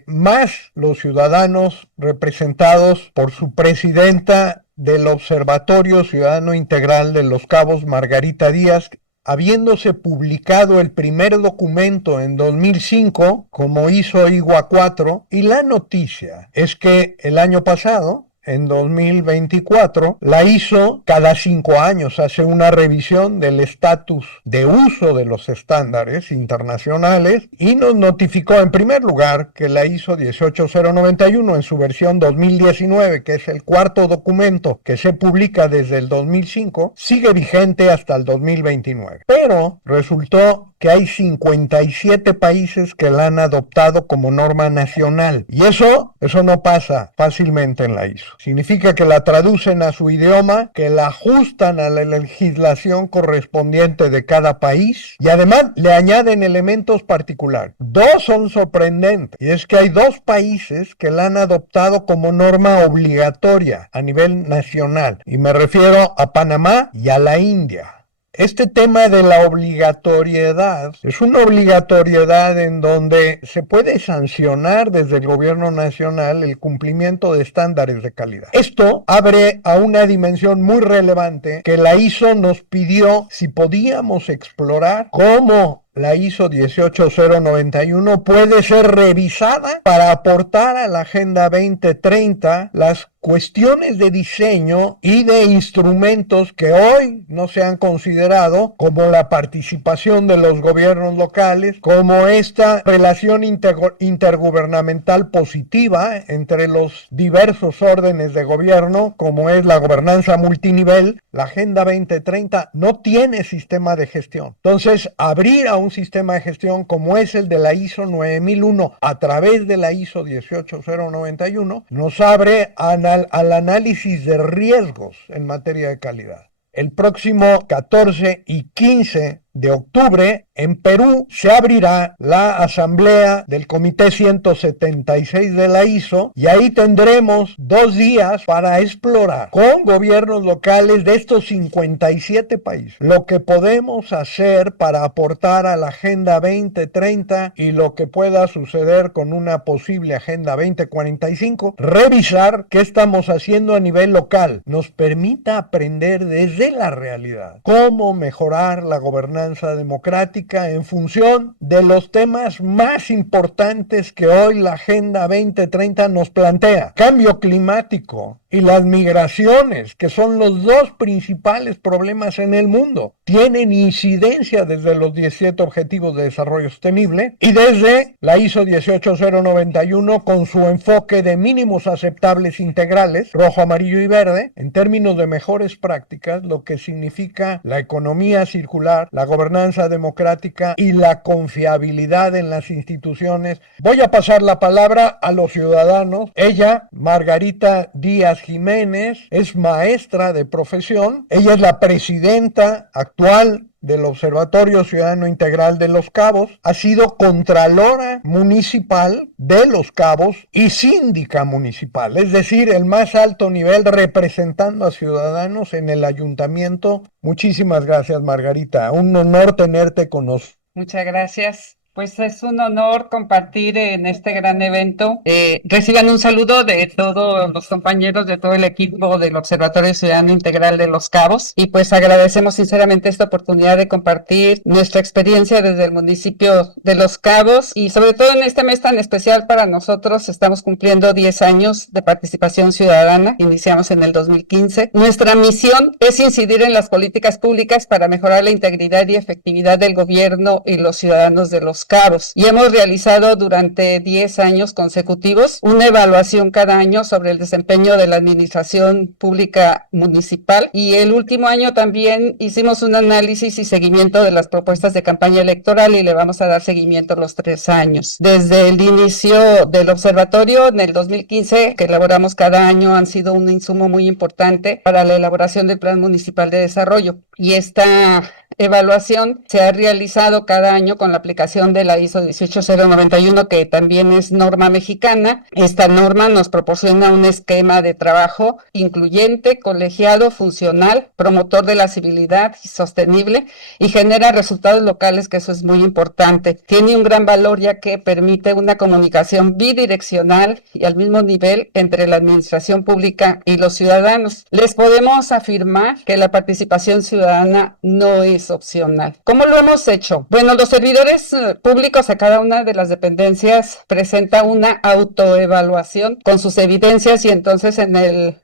más los ciudadanos representados por su presidenta del Observatorio Ciudadano Integral de Los Cabos, Margarita Díaz, habiéndose publicado el primer documento en 2005, como hizo IGUA 4, y la noticia es que el año pasado, en 2024, la ISO cada 5 años hace una revisión del estatus de uso de los estándares internacionales y nos notificó en primer lugar que la ISO 18091 en su versión 2019, que es el cuarto documento que se publica desde el 2005, sigue vigente hasta el 2029. Pero resultó que hay 57 países que la han adoptado como norma nacional. Y eso no pasa fácilmente en la ISO. Significa que la traducen a su idioma, que la ajustan a la legislación correspondiente de cada país y además le añaden elementos particulares. 2 son sorprendentes, y es que hay 2 países que la han adoptado como norma obligatoria a nivel nacional, y me refiero a Panamá y a la India. Este tema de la obligatoriedad es una obligatoriedad en donde se puede sancionar desde el gobierno nacional el cumplimiento de estándares de calidad. Esto abre a una dimensión muy relevante que la ISO nos pidió si podíamos explorar cómo la ISO 18091 puede ser revisada para aportar a la Agenda 2030 las cuestiones de diseño y de instrumentos que hoy no se han considerado, como la participación de los gobiernos locales, como esta relación intergubernamental positiva entre los diversos órdenes de gobierno, como es la gobernanza multinivel. La Agenda 2030 no tiene sistema de gestión. Entonces, abrir a un sistema de gestión como es el de la ISO 9001 a través de la ISO 18091 nos abre al análisis de riesgos en materia de calidad. El próximo 14 y 15 de octubre, en Perú, se abrirá la asamblea del Comité 176 de la ISO, y ahí tendremos 2 días para explorar con gobiernos locales de estos 57 países lo que podemos hacer para aportar a la Agenda 2030 y lo que pueda suceder con una posible Agenda 2045, revisar qué estamos haciendo a nivel local, nos permita aprender desde la realidad cómo mejorar la gobernanza democrática en función de los temas más importantes que hoy la Agenda 2030 nos plantea: cambio climático y las migraciones, que son los 2 principales problemas en el mundo. Tienen incidencia desde los 17 Objetivos de Desarrollo Sostenible y desde la ISO 18091 con su enfoque de mínimos aceptables integrales, rojo, amarillo y verde, en términos de mejores prácticas, lo que significa la economía circular, la gobernanza democrática y la confiabilidad en las instituciones. Voy a pasar la palabra a los ciudadanos. Ella, Margarita Díaz Jiménez, es maestra de profesión. Ella es la presidenta actual del Observatorio Ciudadano Integral de Los Cabos, ha sido contralora municipal de Los Cabos y síndica municipal, es decir, el más alto nivel representando a ciudadanos en el ayuntamiento. Muchísimas gracias, Margarita. Un honor tenerte con nosotros. Muchas gracias. Pues es un honor compartir en este gran evento. Reciban un saludo de todos los compañeros, de todo el equipo del Observatorio Ciudadano Integral de Los Cabos, y pues agradecemos sinceramente esta oportunidad de compartir nuestra experiencia desde el municipio de Los Cabos, y sobre todo en este mes tan especial para nosotros. Estamos cumpliendo 10 años de participación ciudadana, iniciamos en el 2015. Nuestra misión es incidir en las políticas públicas para mejorar la integridad y efectividad del gobierno y los ciudadanos de Los Cabos, y hemos realizado durante 10 años consecutivos una evaluación cada año sobre el desempeño de la administración pública municipal, y el último año también hicimos un análisis y seguimiento de las propuestas de campaña electoral, y le vamos a dar seguimiento los 3 años. Desde el inicio del observatorio en el 2015, que elaboramos cada año, han sido un insumo muy importante para la elaboración del Plan Municipal de Desarrollo, y esta evaluación se ha realizado cada año con la aplicación de la ISO 18091, que también es norma mexicana. Esta norma nos proporciona un esquema de trabajo incluyente, colegiado, funcional, promotor de la civilidad y sostenible, y genera resultados locales, que eso es muy importante. Tiene un gran valor ya que permite una comunicación bidireccional y al mismo nivel entre la administración pública y los ciudadanos. Les podemos afirmar que la participación ciudadana no es opcional. ¿Cómo lo hemos hecho? Bueno, los servidores públicos a cada una de las dependencias presenta una autoevaluación con sus evidencias, y entonces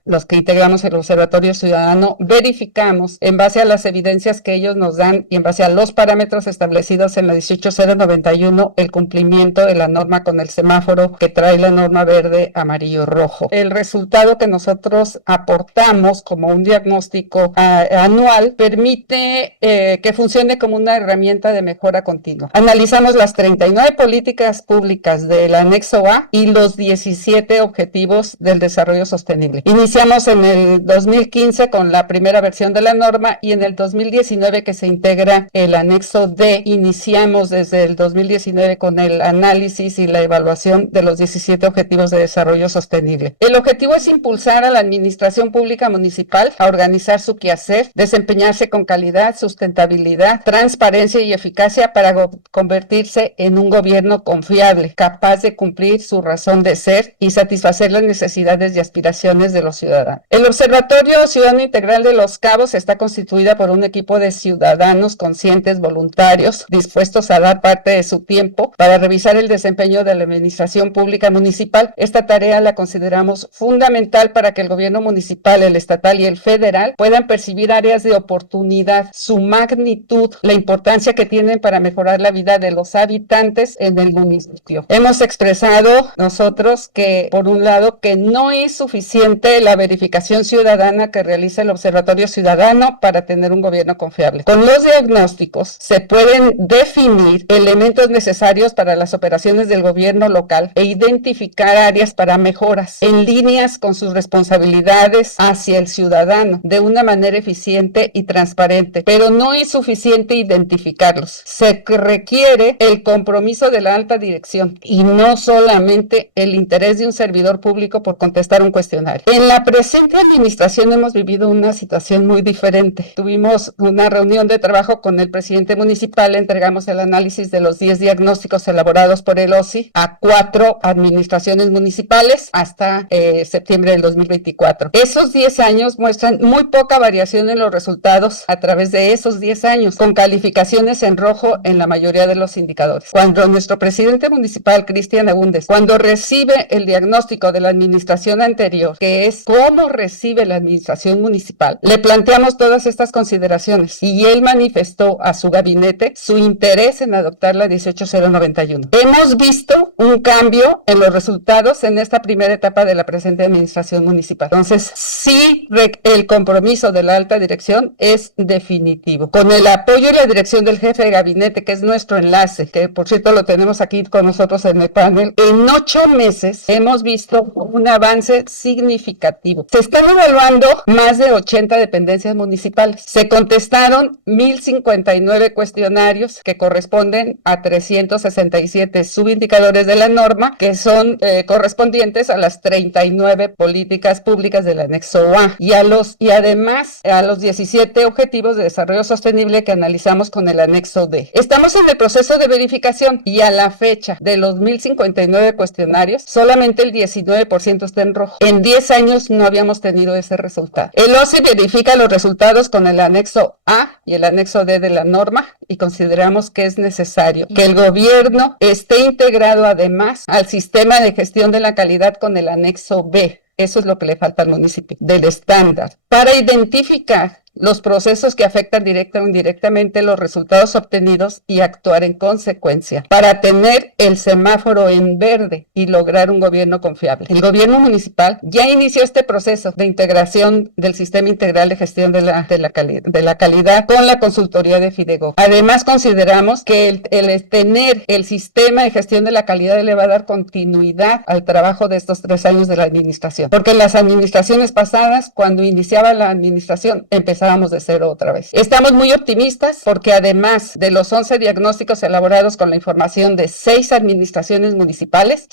los que integramos el Observatorio Ciudadano verificamos en base a las evidencias que ellos nos dan y en base a los parámetros establecidos en la 18091 el cumplimiento de la norma con el semáforo que trae la norma verde, amarillo, rojo. El resultado que nosotros aportamos como un diagnóstico anual permite que funcione como una herramienta de mejora continua. Analizamos las 39 políticas públicas del anexo A y los 17 objetivos del desarrollo sostenible. Iniciamos en el 2015 con la primera versión de la norma, y en el 2019, que se integra el anexo D, iniciamos desde el 2019 con el análisis y la evaluación de los 17 objetivos de desarrollo sostenible. El objetivo es impulsar a la administración pública municipal a organizar su quehacer, desempeñarse con calidad, sustentabilidad, transparencia y eficacia para convertirse en un gobierno confiable, capaz de cumplir su razón de ser y satisfacer las necesidades y aspiraciones de los ciudadanos. El Observatorio Ciudadano Integral de Los Cabos está constituida por un equipo de ciudadanos conscientes, voluntarios, dispuestos a dar parte de su tiempo para revisar el desempeño de la administración pública municipal. Esta tarea la consideramos fundamental para que el gobierno municipal, el estatal y el federal puedan percibir áreas de oportunidad, su magnitud, la importancia que tienen para mejorar la vida de los habitantes en el municipio. Hemos expresado nosotros que, por un lado, que no es suficiente la verificación ciudadana que realiza el Observatorio Ciudadano para tener un gobierno confiable. Con los diagnósticos se pueden definir elementos necesarios para las operaciones del gobierno local e identificar áreas para mejoras en líneas con sus responsabilidades hacia el ciudadano de una manera eficiente y transparente, pero no es suficiente identificarlos. Se requiere el compromiso de la alta dirección y no solamente el interés de un servidor público por contestar un cuestionario. En la presente administración hemos vivido una situación muy diferente. Tuvimos una reunión de trabajo con el presidente municipal, entregamos el análisis de los 10 diagnósticos elaborados por el OSI a 4 administraciones municipales hasta septiembre del 2024. Esos 10 años muestran muy poca variación en los resultados a través de esos 10 años, con calificaciones en rojo en la mayoría de los indicadores. Cuando nuestro presidente municipal, Cristian Agúndez, cuando recibe el diagnóstico de la administración anterior, que es cómo recibe la administración municipal, le planteamos todas estas consideraciones y él manifestó a su gabinete su interés en adoptar la 18091. Hemos visto un cambio en los resultados en esta primera etapa de la presente administración municipal. Entonces, sí, el compromiso de la alta dirección es definitivo. Con el apoyo y la dirección del jefe de gabinete, que es nuestro enlace, que por cierto lo tenemos aquí con nosotros en el panel, en 8 meses hemos visto un avance significativo. Se están evaluando más de 80 dependencias municipales. Se contestaron 1,059 cuestionarios que corresponden a 367 subindicadores de la norma, que son correspondientes a las 39 políticas públicas del anexo A y además a los 17 objetivos de desarrollo sostenible que analizamos con el anexo D. Estamos en el proceso de verificación y a la fecha de los 1,059 cuestionarios, solamente el 19% está en rojo. En 10 años no habíamos tenido ese resultado. El OSI verifica los resultados con el anexo A y el anexo D de la norma y consideramos que es necesario que el gobierno esté integrado además al sistema de gestión de la calidad con el anexo B. Eso es lo que le falta al municipio, del estándar, para identificar los procesos que afectan directa o indirectamente los resultados obtenidos y actuar en consecuencia para tener el semáforo en verde y lograr un gobierno confiable. El gobierno municipal ya inició este proceso de integración del sistema integral de gestión de la calidad con la consultoría de Fidego. Además, consideramos que el tener el sistema de gestión de la calidad le va a dar continuidad al trabajo de estos 3 años de la administración, porque en las administraciones pasadas, cuando iniciaba la administración, empezaba empezábamos de cero otra vez. Estamos muy optimistas porque además de los 11 diagnósticos elaborados con la información de 6 administraciones municipales,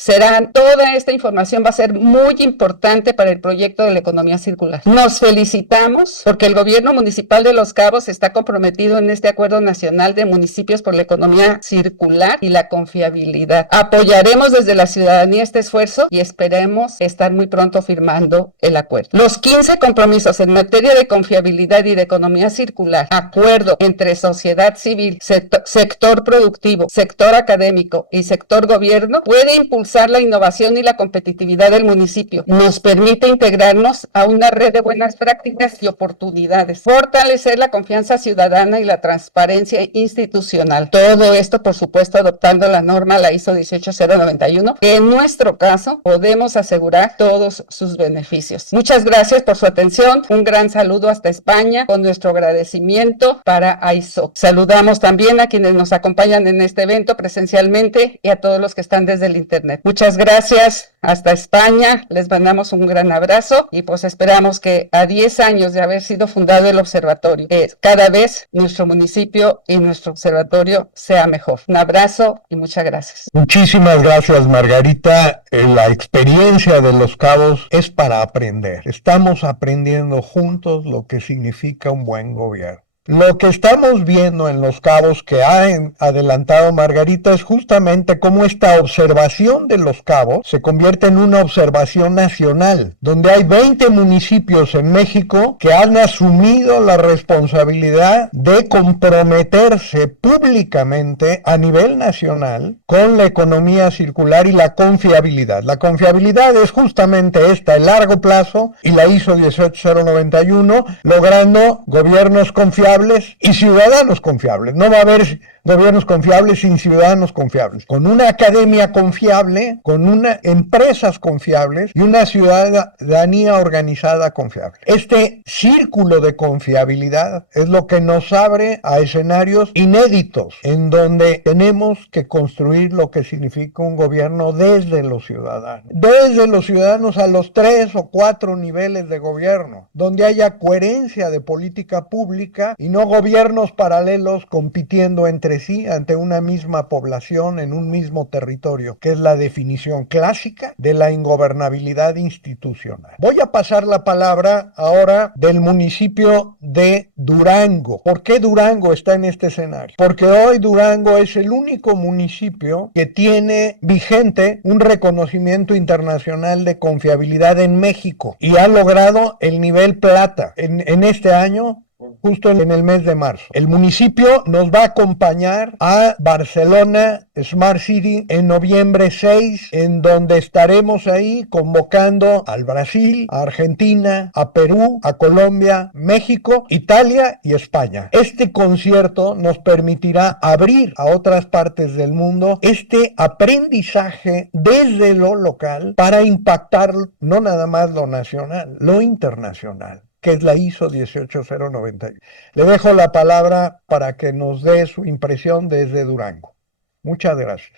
toda esta información va a ser muy importante para el proyecto de la economía circular. Nos felicitamos porque el gobierno municipal de Los Cabos está comprometido en este Acuerdo Nacional de Municipios por la Economía Circular y la Confiabilidad. Apoyaremos desde la ciudadanía este esfuerzo y esperemos estar muy pronto firmando el acuerdo. Los 15 compromisos en materia de confiabilidad y de economía circular, acuerdo entre sociedad civil, sector productivo, sector académico y sector gobierno, puede impulsar la innovación y la competitividad del municipio. Nos permite integrarnos a una red de buenas prácticas y oportunidades, fortalecer la confianza ciudadana y la transparencia institucional. Todo esto, por supuesto, adoptando la norma, la ISO 18091, que en nuestro caso podemos asegurar todos sus beneficios. Muchas gracias por su atención. Un gran saludo hasta España con nuestro agradecimiento para ISO. Saludamos también a quienes nos acompañan en este evento presencialmente y a todos los que están desde el internet. Muchas gracias hasta España. Les mandamos un gran abrazo y pues esperamos que a 10 años de haber sido fundado el observatorio, cada vez nuestro municipio y nuestro observatorio sea mejor. Un abrazo y muchas gracias. Muchísimas gracias, Margarita. La experiencia de Los Cabos es para aprender. Estamos aprendiendo juntos lo que significa un buen gobierno. Lo que estamos viendo en Los Cabos que ha adelantado Margarita es justamente cómo esta observación de Los Cabos se convierte en una observación nacional, donde hay 20 municipios en México que han asumido la responsabilidad de comprometerse públicamente a nivel nacional con la economía circular y la confiabilidad. La confiabilidad es justamente esta, el largo plazo, y la ISO 18091, logrando gobiernos confiables y ciudadanos confiables. No va a haber gobiernos confiables sin ciudadanos confiables. Con una academia confiable, con empresas confiables y una ciudadanía organizada confiable. Este círculo de confiabilidad es lo que nos abre a escenarios inéditos en donde tenemos que construir lo que significa un gobierno desde los ciudadanos. Desde los ciudadanos a los 3 o 4 niveles de gobierno, donde haya coherencia de política pública y no gobiernos paralelos compitiendo entre sí ante una misma población en un mismo territorio, que es la definición clásica de la ingobernabilidad institucional. Voy a pasar la palabra ahora del municipio de Durango. ¿Por qué Durango está en este escenario? Porque hoy Durango es el único municipio que tiene vigente un reconocimiento internacional de confiabilidad en México y ha logrado el nivel plata en este año, justo en el mes de marzo. El municipio nos va a acompañar a Barcelona Smart City en noviembre 6, en donde estaremos ahí convocando al Brasil, a Argentina, a Perú, a Colombia, México, Italia y España. Este concierto nos permitirá abrir a otras partes del mundo este aprendizaje desde lo local para impactar no nada más lo nacional, lo internacional, que es la ISO 18091. Le dejo la palabra para que nos dé su impresión desde Durango. Muchas gracias.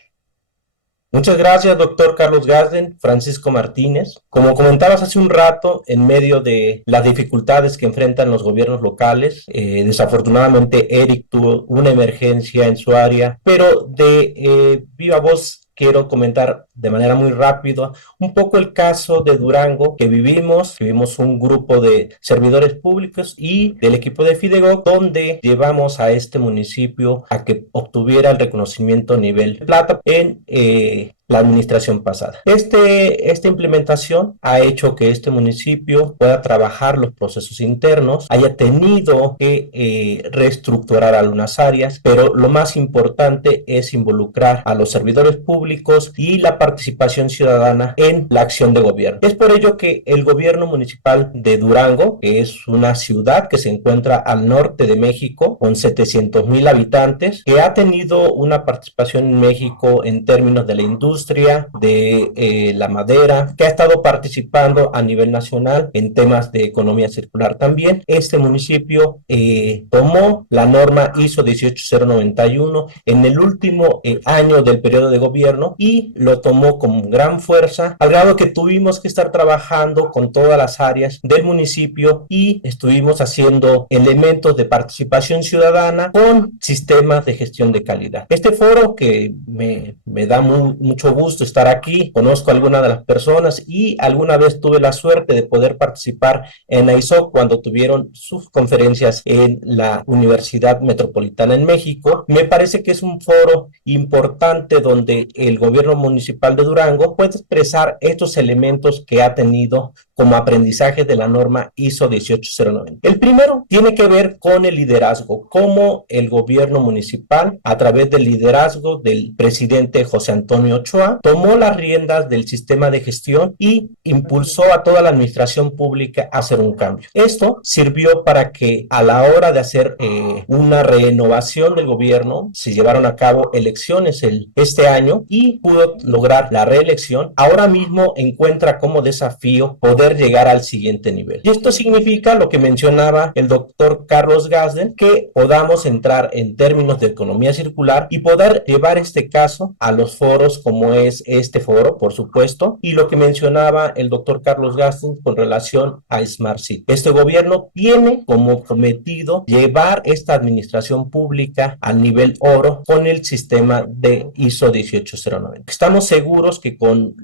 Muchas gracias, doctor Carlos Gasden, Francisco Martínez. Como comentabas hace un rato, en medio de las dificultades que enfrentan los gobiernos locales, desafortunadamente Eric tuvo una emergencia en su área, pero de viva voz quiero comentar de manera muy rápida un poco el caso de Durango que vivimos un grupo de servidores públicos y del equipo de Fidego, donde llevamos a este municipio a que obtuviera el reconocimiento nivel plata en la administración pasada. Esta implementación ha hecho que este municipio pueda trabajar los procesos internos, haya tenido que reestructurar algunas áreas, pero lo más importante es involucrar a los servidores públicos y la participación ciudadana en la acción de gobierno. Es por ello que el gobierno municipal de Durango, que es una ciudad que se encuentra al norte de México con 700,000 habitantes, que ha tenido una participación en México en términos de la industria, industria de la madera, que ha estado participando a nivel nacional en temas de economía circular también. Este municipio tomó la norma ISO 18091 en el último año del periodo de gobierno y lo tomó con gran fuerza, al grado que tuvimos que estar trabajando con todas las áreas del municipio y estuvimos haciendo elementos de participación ciudadana con sistemas de gestión de calidad. Este foro que me da mucho gusto estar aquí, conozco a algunas de las personas y alguna vez tuve la suerte de poder participar en AISOC cuando tuvieron sus conferencias en la Universidad Metropolitana en México. Me parece que es un foro importante donde el gobierno municipal de Durango puede expresar estos elementos que ha tenido como aprendizaje de la norma ISO 18090. El primero tiene que ver con el liderazgo, cómo el gobierno municipal, a través del liderazgo del presidente José Antonio Ochoa, tomó las riendas del sistema de gestión y impulsó a toda la administración pública a hacer un cambio. Esto sirvió para que a la hora de hacer una renovación del gobierno, se llevaron a cabo elecciones este año y pudo lograr la reelección. Ahora mismo encuentra como desafío poder llegar al siguiente nivel. Y esto significa lo que mencionaba el doctor Carlos Gazden, que podamos entrar en términos de economía circular y poder llevar este caso a los foros como es este foro, por supuesto, y lo que mencionaba el doctor Carlos Gazden con relación a Smart City. Este gobierno tiene como cometido llevar esta administración pública al nivel oro con el sistema de ISO 18090. Estamos seguros que con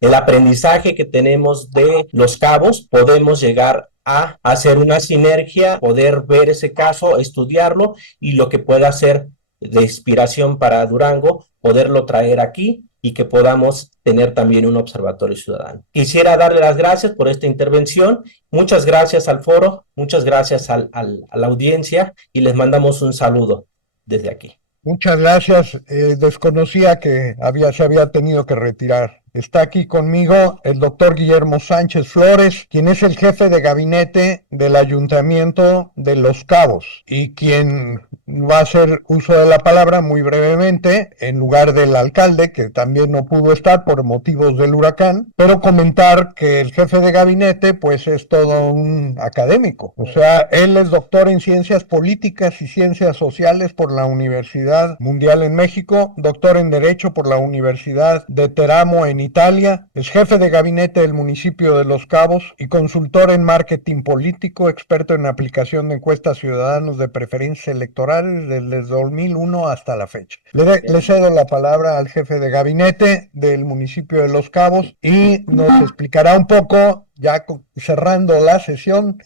el aprendizaje que tenemos de Los Cabos podemos llegar a hacer una sinergia, poder ver ese caso, estudiarlo y lo que pueda ser de inspiración para Durango, poderlo traer aquí y que podamos tener también un observatorio ciudadano. Quisiera darle las gracias por esta intervención. Muchas gracias al foro, muchas gracias a la audiencia y les mandamos un saludo desde aquí. Muchas gracias. Desconocía que se había tenido que retirar. Está aquí conmigo el doctor Guillermo Sánchez Flores, quien es el jefe de gabinete del Ayuntamiento de Los Cabos y quien va a hacer uso de la palabra muy brevemente en lugar del alcalde, que también no pudo estar por motivos del huracán, pero comentar que el jefe de gabinete pues es todo un académico. O sea, él es doctor en Ciencias Políticas y Ciencias Sociales por la Universidad Mundial en México, doctor en Derecho por la Universidad de Teramo en Italia, es jefe de gabinete del municipio de Los Cabos y consultor en marketing político, experto en aplicación de encuestas ciudadanos de preferencias electorales desde 2001 hasta la fecha. Le cedo la palabra al jefe de gabinete del municipio de Los Cabos y nos explicará un poco, ya cerrando la sesión,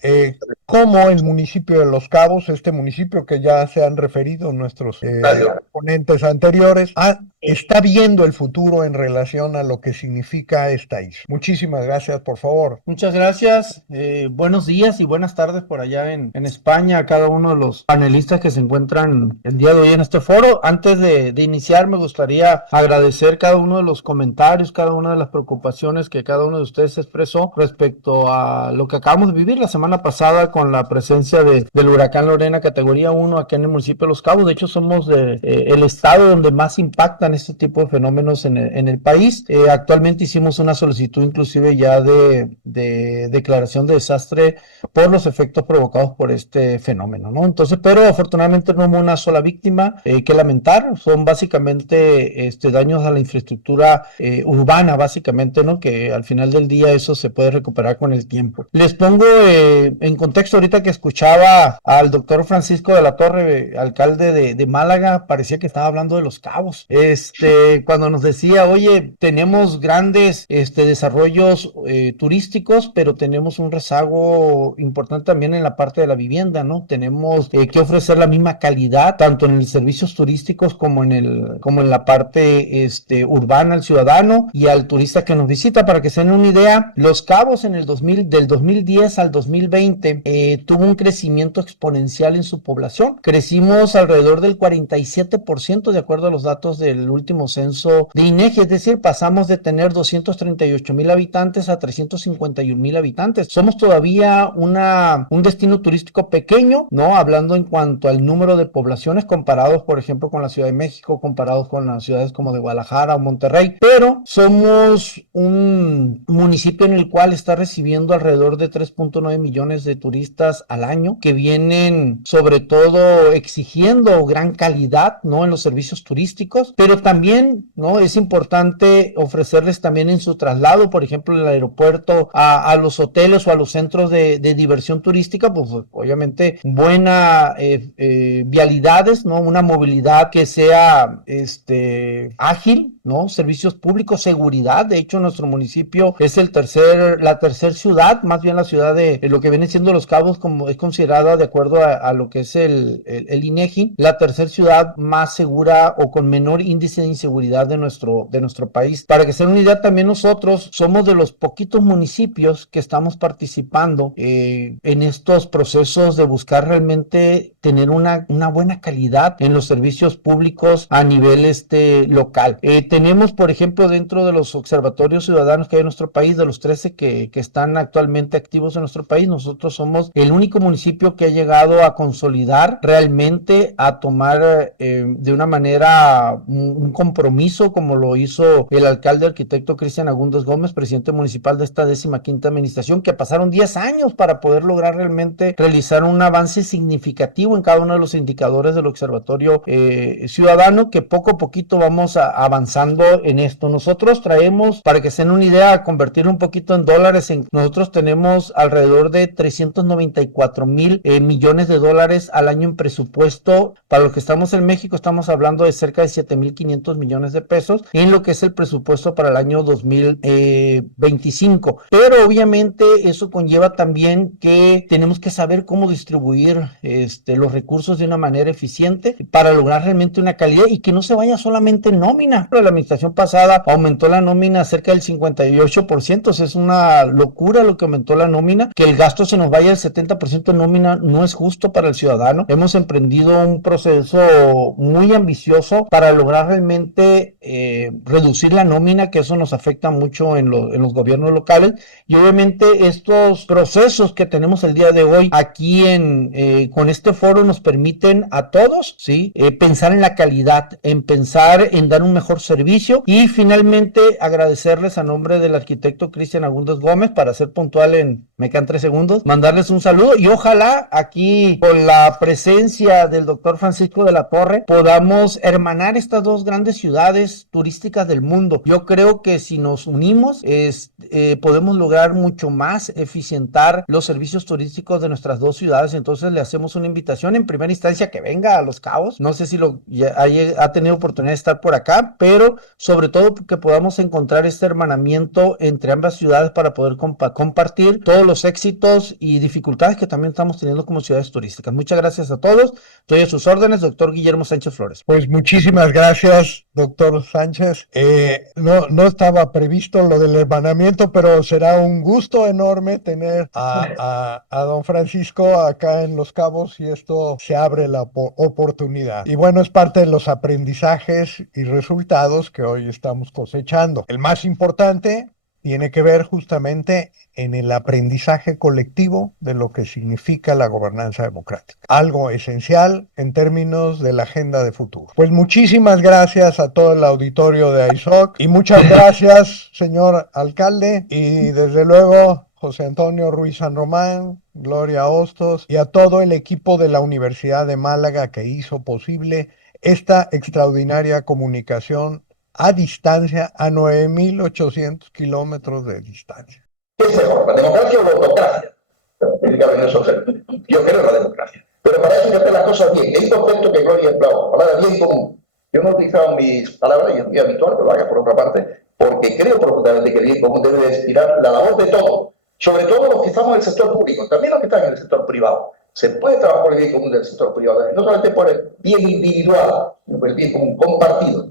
cómo el municipio de Los Cabos, este municipio que ya se han referido nuestros ponentes anteriores, está viendo el futuro en relación a lo que significa esta isla. Muchísimas gracias, por favor. Muchas gracias. Buenos días y buenas tardes por allá en España a cada uno de los panelistas que se encuentran el día de hoy en este foro. Antes de iniciar, me gustaría agradecer cada uno de los comentarios, cada una de las preocupaciones que cada uno de ustedes expresó respecto a lo que acabamos de vivir la semana pasada con la presencia del huracán Lorena categoría 1 aquí en el municipio de Los Cabos. De hecho, somos el estado donde más impactan este tipo de fenómenos en el país. Actualmente hicimos una solicitud inclusive ya de declaración de desastre por los efectos provocados por este fenómeno, ¿no? Entonces, pero afortunadamente no hubo una sola víctima que lamentar. Son básicamente daños a la infraestructura urbana, básicamente, ¿no? Que al final del día eso se puede recuperar con el tiempo. Les pongo en contexto ahorita que escuchaba al doctor Francisco de la Torre, alcalde de Málaga, parecía que estaba hablando de Los Cabos. Cuando nos decía, oye, tenemos grandes desarrollos turísticos, pero tenemos un rezago importante también en la parte de la vivienda, ¿no? Tenemos que ofrecer la misma calidad, tanto en los servicios turísticos como en la parte urbana al ciudadano y al turista que nos visita. Para que se den una idea, Los Cabos Cobos del 2010 al 2020 tuvo un crecimiento exponencial en su población. Crecimos alrededor del 47% de acuerdo a los datos del último censo de INEGI, es decir, pasamos de tener 238,000 habitantes a 351,000 habitantes. Somos todavía un destino turístico pequeño, ¿no? Hablando en cuanto al número de poblaciones comparados, por ejemplo, con la Ciudad de México, comparados con las ciudades como de Guadalajara o Monterrey, pero somos un municipio en el cual está recibiendo alrededor de 3.9 millones de turistas al año que vienen sobre todo exigiendo gran calidad, ¿no? En los servicios turísticos, pero también, ¿no? Es importante ofrecerles también en su traslado, por ejemplo, el aeropuerto a los hoteles o a los centros de diversión turística, pues obviamente buena vialidades, ¿no? Una movilidad que sea ágil, ¿no? Servicios públicos, seguridad. De hecho, nuestro municipio es la tercer ciudad, más bien la ciudad de lo que viene siendo Los Cabos, como es considerada de acuerdo a lo que es el INEGI, la tercer ciudad más segura o con menor índice de inseguridad de nuestro país. Para que se den una idea, también nosotros somos de los poquitos municipios que estamos participando en estos procesos de buscar realmente tener una buena calidad en los servicios públicos a nivel local. Tenemos, por ejemplo, dentro de los observatorios ciudadanos que hay en nuestro país, de los 13 que están actualmente activos en nuestro país, nosotros somos el único municipio que ha llegado a consolidar realmente, a tomar de una manera un compromiso, como lo hizo el alcalde arquitecto Cristian Agúndez Gómez, presidente municipal de esta 15ª administración, que pasaron 10 años para poder lograr realmente realizar un avance significativo en cada uno de los indicadores del observatorio ciudadano, que poco a poquito vamos avanzando en esto. Nosotros traemos, para que se den una idea, a convertir un poquito en dólares, nosotros tenemos alrededor de 394,000 millones de dólares al año en presupuesto. Para los que estamos en México, estamos hablando de cerca de 7,500 millones de pesos en lo que es el presupuesto para el año 2025. Pero obviamente eso conlleva también que tenemos que saber cómo distribuir los recursos de una manera eficiente para lograr realmente una calidad y que no se vaya solamente en nómina. Pero la administración pasada aumentó la nómina cerca del 58%, o sea, es una locura lo que aumentó la nómina. Que el gasto se nos vaya al 70% en nómina no es justo para el ciudadano. Hemos emprendido un proceso muy ambicioso para lograr realmente reducir la nómina, que eso nos afecta mucho en los gobiernos locales, y obviamente estos procesos que tenemos el día de hoy aquí con este foro nos permiten a todos, ¿sí? Pensar en la calidad, en pensar en dar un mejor servicio, y finalmente agradecerles a nombre del arquitecto Cristian Agúndez Gómez, para ser puntual me quedan 3 segundos, mandarles un saludo, y ojalá aquí con la presencia del doctor Francisco de la Torre podamos hermanar estas dos grandes ciudades turísticas del mundo. Yo creo que si nos unimos podemos lograr mucho más eficientar los servicios turísticos de nuestras dos ciudades. Entonces le hacemos una invitación en primera instancia que venga a Los Cabos. No sé si ha tenido oportunidad de estar por acá, pero sobre todo que podamos encontrar este hermanamiento entre ambas ciudades para poder compartir todos los éxitos y dificultades que también estamos teniendo como ciudades turísticas. Muchas gracias a todos. Estoy a sus órdenes, doctor Guillermo Sánchez Flores. Pues muchísimas gracias, doctor Sánchez. No estaba previsto lo del hermanamiento, pero será un gusto enorme tener a don Francisco acá en Los Cabos, y esto se abre la oportunidad. Y bueno, es parte de los aprendizajes y resultados que hoy estamos cosechando. El más importante tiene que ver justamente en el aprendizaje colectivo de lo que significa la gobernanza democrática. Algo esencial en términos de la agenda de futuro. Pues muchísimas gracias a todo el auditorio de AISOC, y muchas gracias, señor alcalde, y desde luego José Antonio Ruiz San Román, Gloria Hostos, y a todo el equipo de la Universidad de Málaga que hizo posible esta extraordinaria comunicación a distancia, a 9,800 kilómetros de distancia. ¿Qué es mejor, la democracia o la autocracia? Yo creo en la democracia. Pero para eso hay que hacer las cosas bien. Hay un concepto que Gloria ha empleado, palabra bien común. Yo no he utilizado mis palabras, y es muy habitual que lo haga por otra parte, porque creo profundamente que el bien común debe de inspirar la labor de todos, sobre todo los que estamos en el sector público, también los que están en el sector privado. Se puede trabajar por el bien común del sector privado, no solamente por el bien individual, sino por el bien común compartido,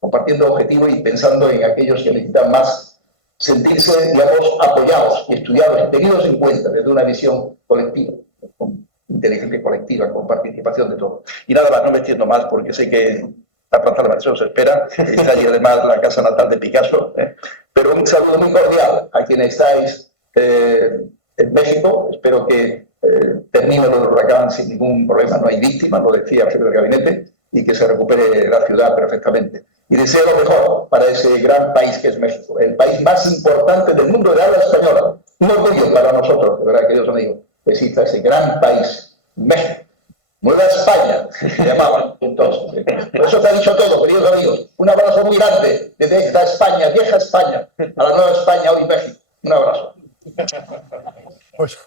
compartiendo objetivos y pensando en aquellos que necesitan más sentirse, digamos, apoyados y estudiados y tenidos en cuenta desde una visión colectiva, con inteligencia colectiva, con participación de todos. Y nada más, no me extiendo más porque sé que la Plaza de Marisol se espera, está allí además la casa natal de Picasso, pero un saludo muy cordial a quienes estáis en México. Espero que termine el huracán sin ningún problema, no hay víctimas, lo decía el jefe del gabinete, y que se recupere la ciudad perfectamente. Y deseo lo mejor para ese gran país que es México, el país más importante del mundo de habla española. Un orgullo para nosotros, de verdad, queridos amigos, que exista ese gran país, México. Nueva España, se llamaba entonces. Por eso te ha dicho todo, queridos amigos. Un abrazo muy grande desde esta España, vieja España, a la nueva España, hoy México. Un abrazo. Pues